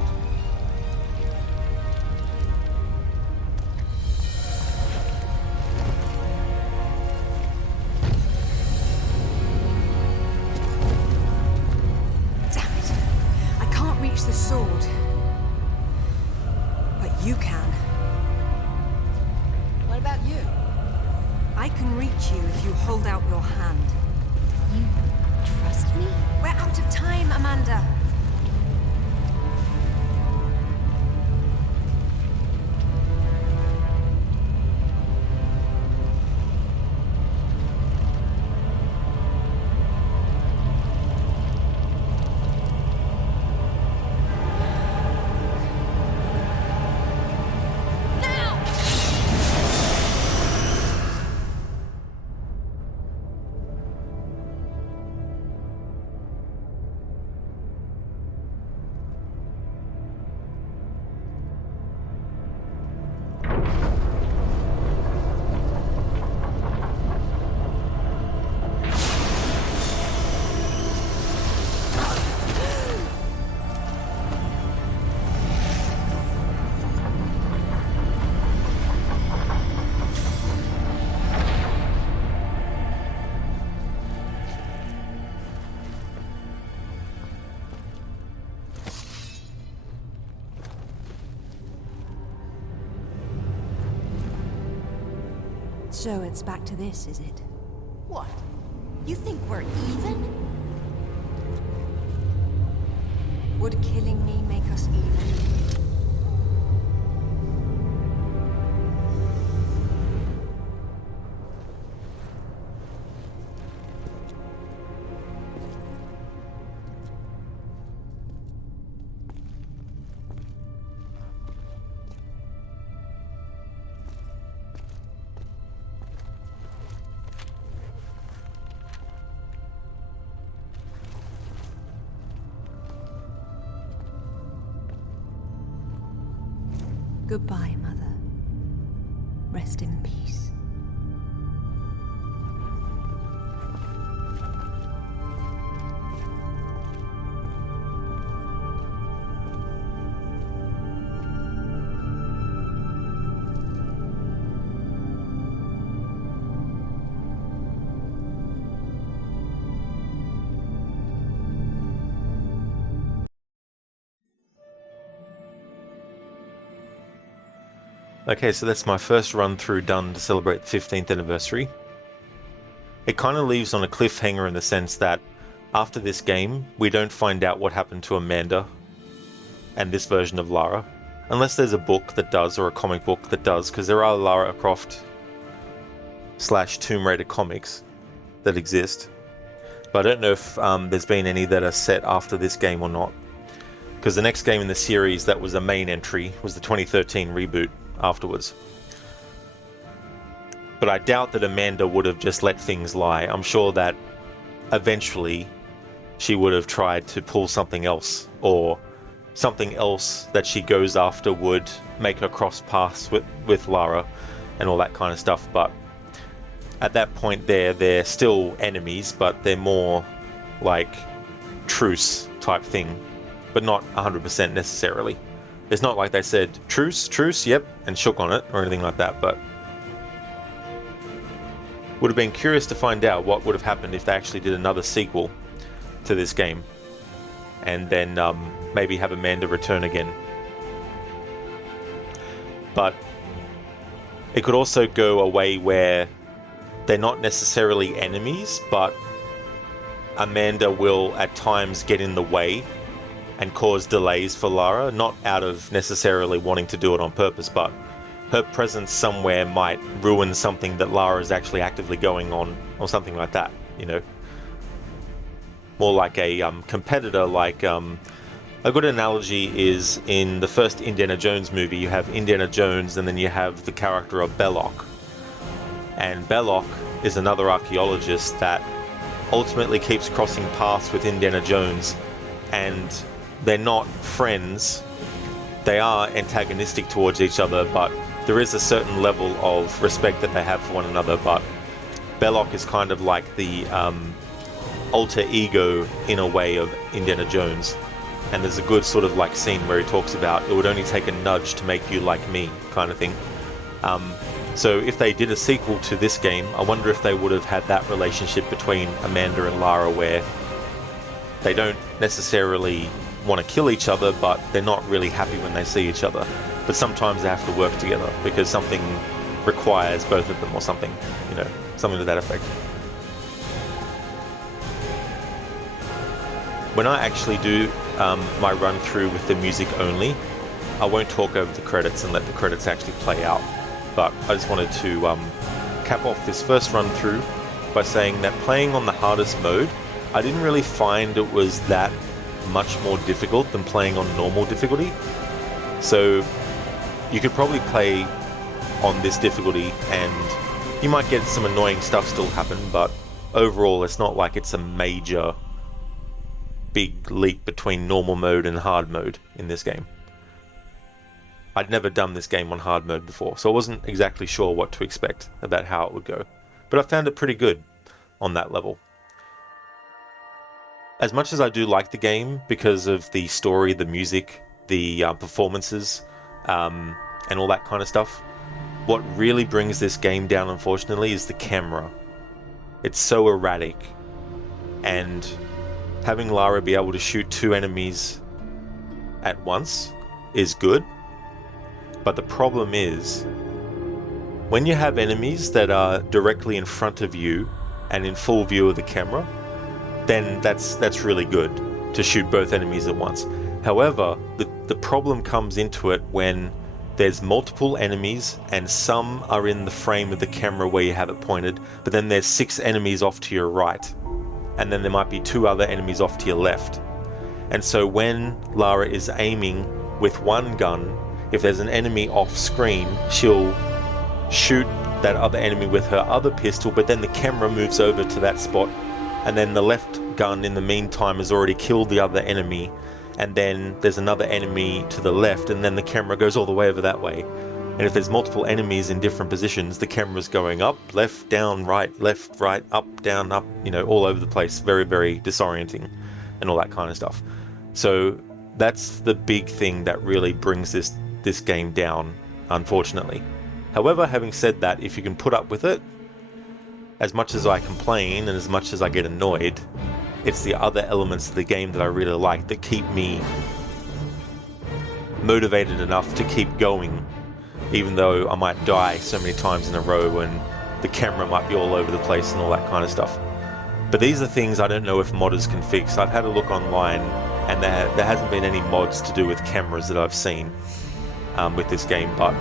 The sword. But you can. What about you? I can reach you if you hold out your hand. You trust me? We're out of time, Amanda. So it's back to this, is it? What? You think we're even? Would killing me make us even? Goodbye, Mother. Rest in peace. Okay, so that's my first run through done to celebrate the 15th anniversary. It kind of leaves on a cliffhanger in the sense that after this game, we don't find out what happened to Amanda and this version of Lara. Unless there's a book that does, or a comic book that does, because there are Lara Croft / Tomb Raider comics that exist. But I don't know if there's been any that are set after this game or not. Because the next game in the series that was a main entry was the 2013 reboot afterwards. But I doubt that Amanda would have just let things lie. I'm sure that eventually she would have tried to pull something else, or something else that she goes after would make her cross paths with Lara and all that kind of stuff. But at that point they're still enemies, but they're more like truce type thing, but not 100% necessarily. It's not like they said, truce, yep, and shook on it, or anything like that, but would have been curious to find out what would have happened if they actually did another sequel to this game, and then maybe have Amanda return again. But it could also go a way where they're not necessarily enemies, but Amanda will at times get in the way and cause delays for Lara, not out of necessarily wanting to do it on purpose, but her presence somewhere might ruin something that Lara is actually actively going on, or something like that, you know. More like a competitor. Like a good analogy is in the first Indiana Jones movie, you have Indiana Jones and then you have the character of Belloc. And Belloc is another archaeologist that ultimately keeps crossing paths with Indiana Jones, and they're not friends. They are antagonistic towards each other, but there is a certain level of respect that they have for one another. But Belloc is kind of like the alter ego in a way of Indiana Jones, and there's a good sort of like scene where he talks about it would only take a nudge to make you like me kind of thing. So if they did a sequel to this game, I wonder if they would have had that relationship between Amanda and Lara where they don't necessarily want to kill each other, but they're not really happy when they see each other. But sometimes they have to work together because something requires both of them, or something, you know, something to that effect. When I actually do my run through with the music only, I won't talk over the credits and let the credits actually play out. But I just wanted to cap off this first run through by saying that playing on the hardest mode, I didn't really find it was that much more difficult than playing on normal difficulty. So you could probably play on this difficulty and you might get some annoying stuff still happen, but overall it's not like it's a major big leap between normal mode and hard mode in this game. I'd never done this game on hard mode before, so I wasn't exactly sure what to expect about how it would go, but I found it pretty good on that level. As much as I do like the game because of the story, the music, the performances, and all that kind of stuff, what really brings this game down, unfortunately, is the camera. It's so erratic, and having Lara be able to shoot two enemies at once is good, but the problem is when you have enemies that are directly in front of you and in full view of the camera, then that's really good to shoot both enemies at once. However, the problem comes into it when there's multiple enemies and some are in the frame of the camera where you have it pointed, but then there's 6 enemies off to your right, and then there might be 2 other enemies off to your left. And so when Lara is aiming with one gun, if there's an enemy off screen, she'll shoot that other enemy with her other pistol, but then the camera moves over to that spot, and then the left gun in the meantime has already killed the other enemy, and then there's another enemy to the left, and then the camera goes all the way over that way. And if there's multiple enemies in different positions, the camera's going up, left, down, right, up, down, up, you know, all over the place. Very, very disorienting and all that kind of stuff. So that's the big thing that really brings this game down, unfortunately. However, having said that, if you can put up with it, as much as I complain and as much as I get annoyed, it's the other elements of the game that I really like that keep me motivated enough to keep going, even though I might die so many times in a row and the camera might be all over the place and all that kind of stuff. But these are things I don't know if modders can fix. I've had a look online, and there hasn't been any mods to do with cameras that I've seen with this game, but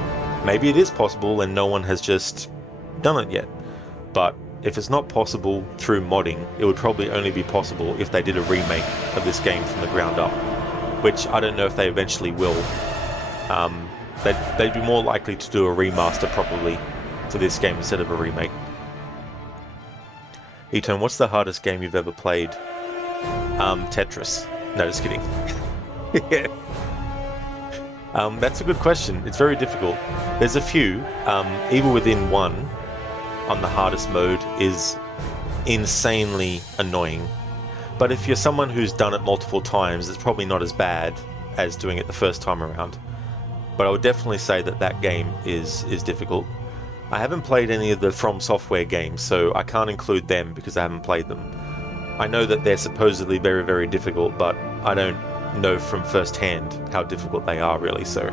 maybe it is possible and no one has just done it yet. But if it's not possible through modding, it would probably only be possible if they did a remake of this game from the ground up, which I don't know if they eventually will. They'd be more likely to do a remaster probably for this game instead of a remake. Eton, what's the hardest game you've ever played? Tetris. No, just kidding. That's a good question. It's very difficult. There's a few. Evil Within 1 on the hardest mode is insanely annoying. But if you're someone who's done it multiple times, it's probably not as bad as doing it the first time around. But I would definitely say that game is difficult. I haven't played any of the From Software games, so I can't include them because I haven't played them. I know that they're supposedly very, very difficult, but I don't know from first hand how difficult they are really. So,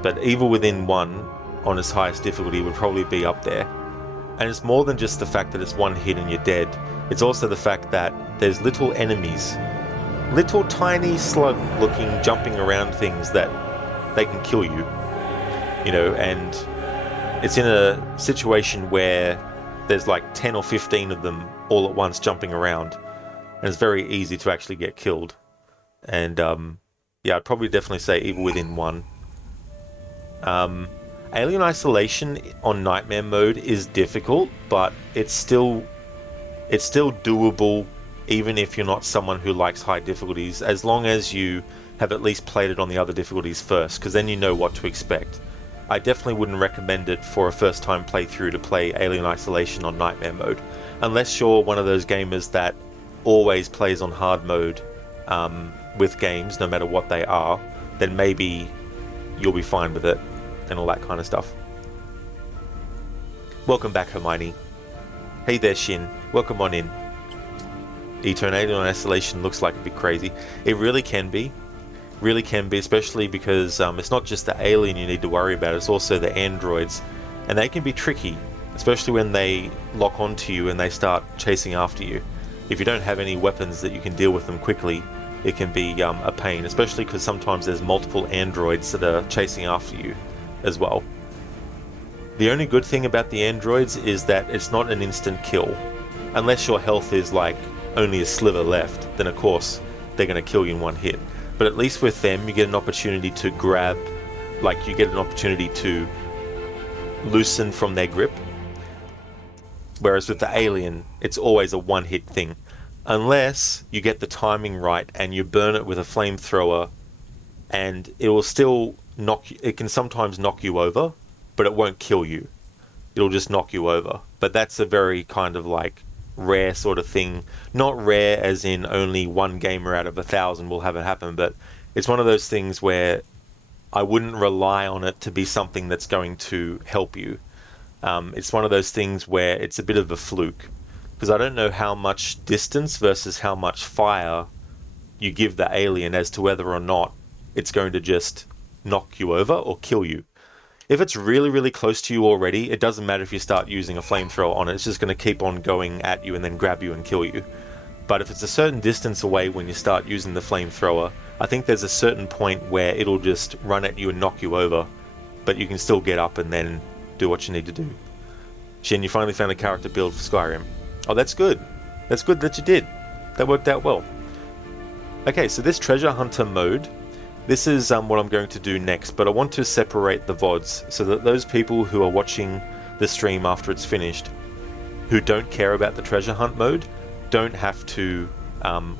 but Evil Within 1 on its highest difficulty would probably be up there. And it's more than just the fact that it's one hit and you're dead. It's also the fact that there's little enemies, little tiny slug looking jumping around things that they can kill you, you know, and it's in a situation where there's like 10 or 15 of them all at once jumping around, and it's very easy to actually get killed. And yeah, I'd probably definitely say Evil Within 1. Alien Isolation on Nightmare mode is difficult, but it's still doable even if you're not someone who likes high difficulties, as long as you have at least played it on the other difficulties first, because then you know what to expect. I definitely wouldn't recommend it for a first time playthrough to play Alien Isolation on Nightmare mode, unless you're one of those gamers that always plays on hard mode with games, no matter what they are. Then maybe you'll be fine with it and all that kind of stuff. Welcome back, Hermione. Hey there, Shin. Welcome on in. Alien Isolation looks like a bit crazy. It really can be. Really can be, especially because it's not just the alien you need to worry about, it's also the androids. And they can be tricky, especially when they lock onto you and they start chasing after you. If you don't have any weapons that you can deal with them quickly, it can be a pain, especially because sometimes there's multiple androids that are chasing after you as well. The only good thing about the androids is that it's not an instant kill. Unless your health is like only a sliver left, then of course they're going to kill you in one hit. But at least with them you get an opportunity to grab, like you get an opportunity to loosen from their grip. Whereas with the alien, it's always a one-hit thing. Unless you get the timing right and you burn it with a flamethrower, and it will still it can sometimes knock you over, but it won't kill you. It'll just knock you over. But that's a very kind of like rare sort of thing. Not rare as in only one gamer out of 1,000 will have it happen, but it's one of those things where I wouldn't rely on it to be something that's going to help you. It's one of those things where it's a bit of a fluke, because I don't know how much distance versus how much fire you give the alien as to whether or not it's going to just knock you over or kill you. If it's really, really close to you already, it doesn't matter if you start using a flamethrower on it. It's just going to keep on going at you and then grab you and kill you. But if it's a certain distance away when you start using the flamethrower, I think there's a certain point where it'll just run at you and knock you over, but you can still get up and then do what you need to do. Shin, you finally found a character build for Skyrim. Oh, that's good. That's good that you did. That worked out well. Okay, so this treasure hunter mode, this is what I'm going to do next, but I want to separate the VODs so that those people who are watching the stream after it's finished, who don't care about the treasure hunt mode, don't have to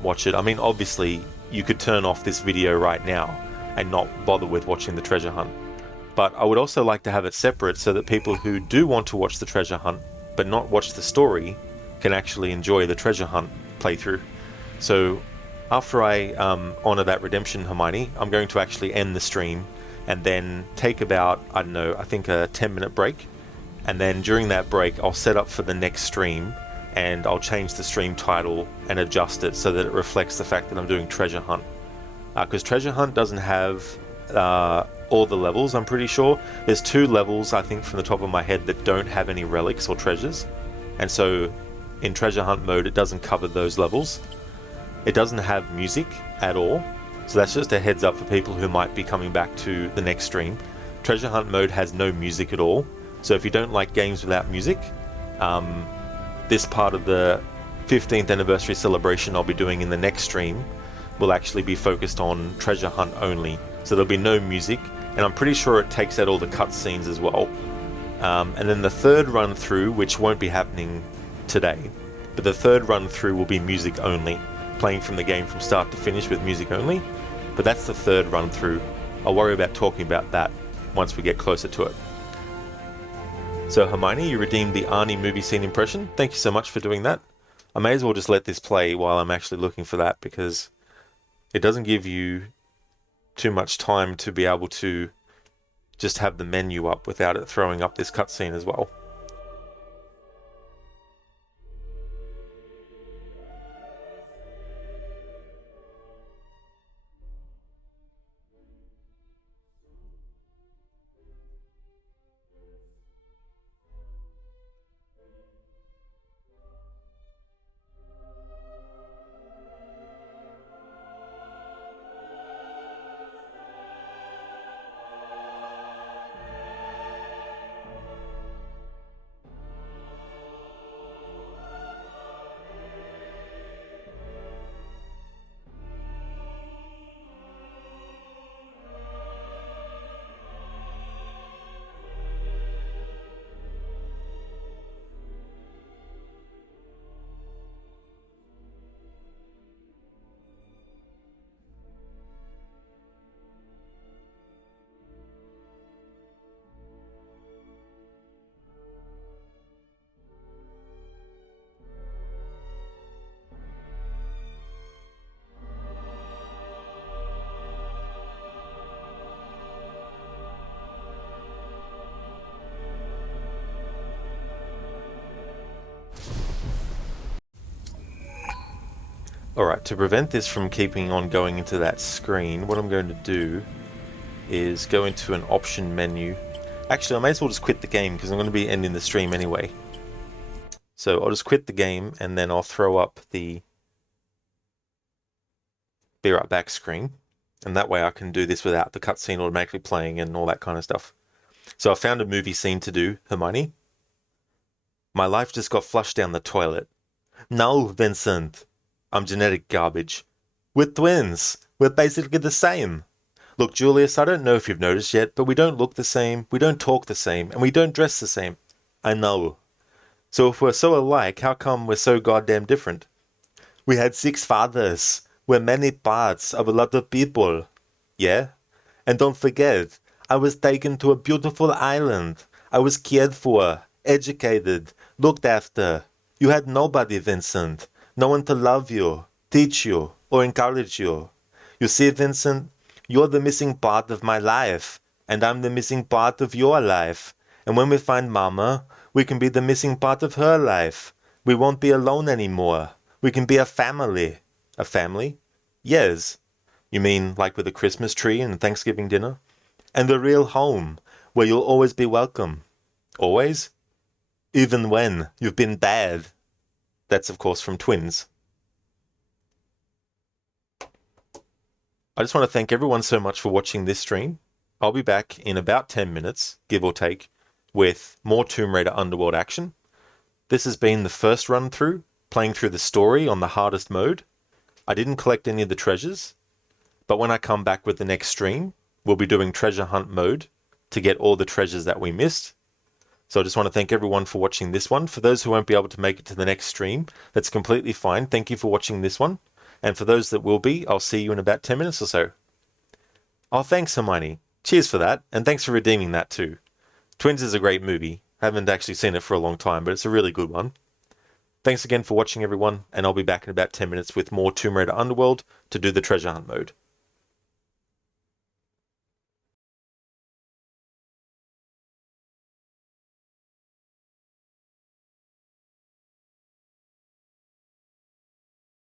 watch it. I mean, obviously, you could turn off this video right now and not bother with watching the treasure hunt. But I would also like to have it separate so that people who do want to watch the treasure hunt but not watch the story can actually enjoy the treasure hunt playthrough. So after I honor that redemption, Hermione, I'm going to actually end the stream and then take about, I don't know, I think a 10-minute break. And then during that break, I'll set up for the next stream and I'll change the stream title and adjust it so that it reflects the fact that I'm doing treasure hunt. Because treasure hunt doesn't have all the levels, I'm pretty sure. There's 2 levels, I think, from the top of my head that don't have any relics or treasures. And so in treasure hunt mode, it doesn't cover those levels. It doesn't have music at all. So that's just a heads up for people who might be coming back to the next stream. Treasure hunt mode has no music at all. So if you don't like games without music, this part of the 15th anniversary celebration I'll be doing in the next stream will actually be focused on treasure hunt only. So there'll be no music, and I'm pretty sure it takes out all the cutscenes as well. And then the third run through, which won't be happening today, but the third run through will be music only, playing from the game from start to finish with music only. But that's the third run through. I'll worry about talking about that once we get closer to it. So Hermione, you redeemed the Arnie movie scene impression. Thank you so much for doing that. I may as well just let this play while I'm actually looking for that, because it doesn't give you too much time to be able to just have the menu up without it throwing up this cutscene as well. Alright, to prevent this from keeping on going into that screen, what I'm going to do is go into an option menu. Actually, I may as well just quit the game because I'm going to be ending the stream anyway. So I'll just quit the game and then I'll throw up the be right back screen. And that way I can do this without the cutscene automatically playing and all that kind of stuff. So I found a movie scene to do, Hermione. My life just got flushed down the toilet. No, Vincent. I'm genetic garbage. We're twins. We're basically the same. Look, Julius, I don't know if you've noticed yet, but we don't look the same, we don't talk the same, and we don't dress the same. I know. So if we're so alike, how come we're so goddamn different? We had 6 fathers. We're many parts of a lot of people. Yeah? And don't forget, I was taken to a beautiful island. I was cared for, educated, looked after. You had nobody, Vincent. No one to love you, teach you, or encourage you. You see, Vincent, you're the missing part of my life, and I'm the missing part of your life. And when we find Mama, we can be the missing part of her life. We won't be alone anymore. We can be a family. A family? Yes. You mean like with a Christmas tree and Thanksgiving dinner? And a real home, where you'll always be welcome. Always? Even when you've been bad. That's, of course, from Twins. I just want to thank everyone so much for watching this stream. I'll be back in about 10 minutes, give or take, with more Tomb Raider Underworld action. This has been the first run through, playing through the story on the hardest mode. I didn't collect any of the treasures, but when I come back with the next stream, we'll be doing treasure hunt mode to get all the treasures that we missed. So I just want to thank everyone for watching this one. For those who won't be able to make it to the next stream, that's completely fine. Thank you for watching this one. And for those that will be, I'll see you in about 10 minutes or so. Oh, thanks, Hermione. Cheers for that, and thanks for redeeming that too. Twins is a great movie. I haven't actually seen it for a long time, but it's a really good one. Thanks again for watching, everyone, and I'll be back in about 10 minutes with more Tomb Raider Underworld to do the treasure hunt mode.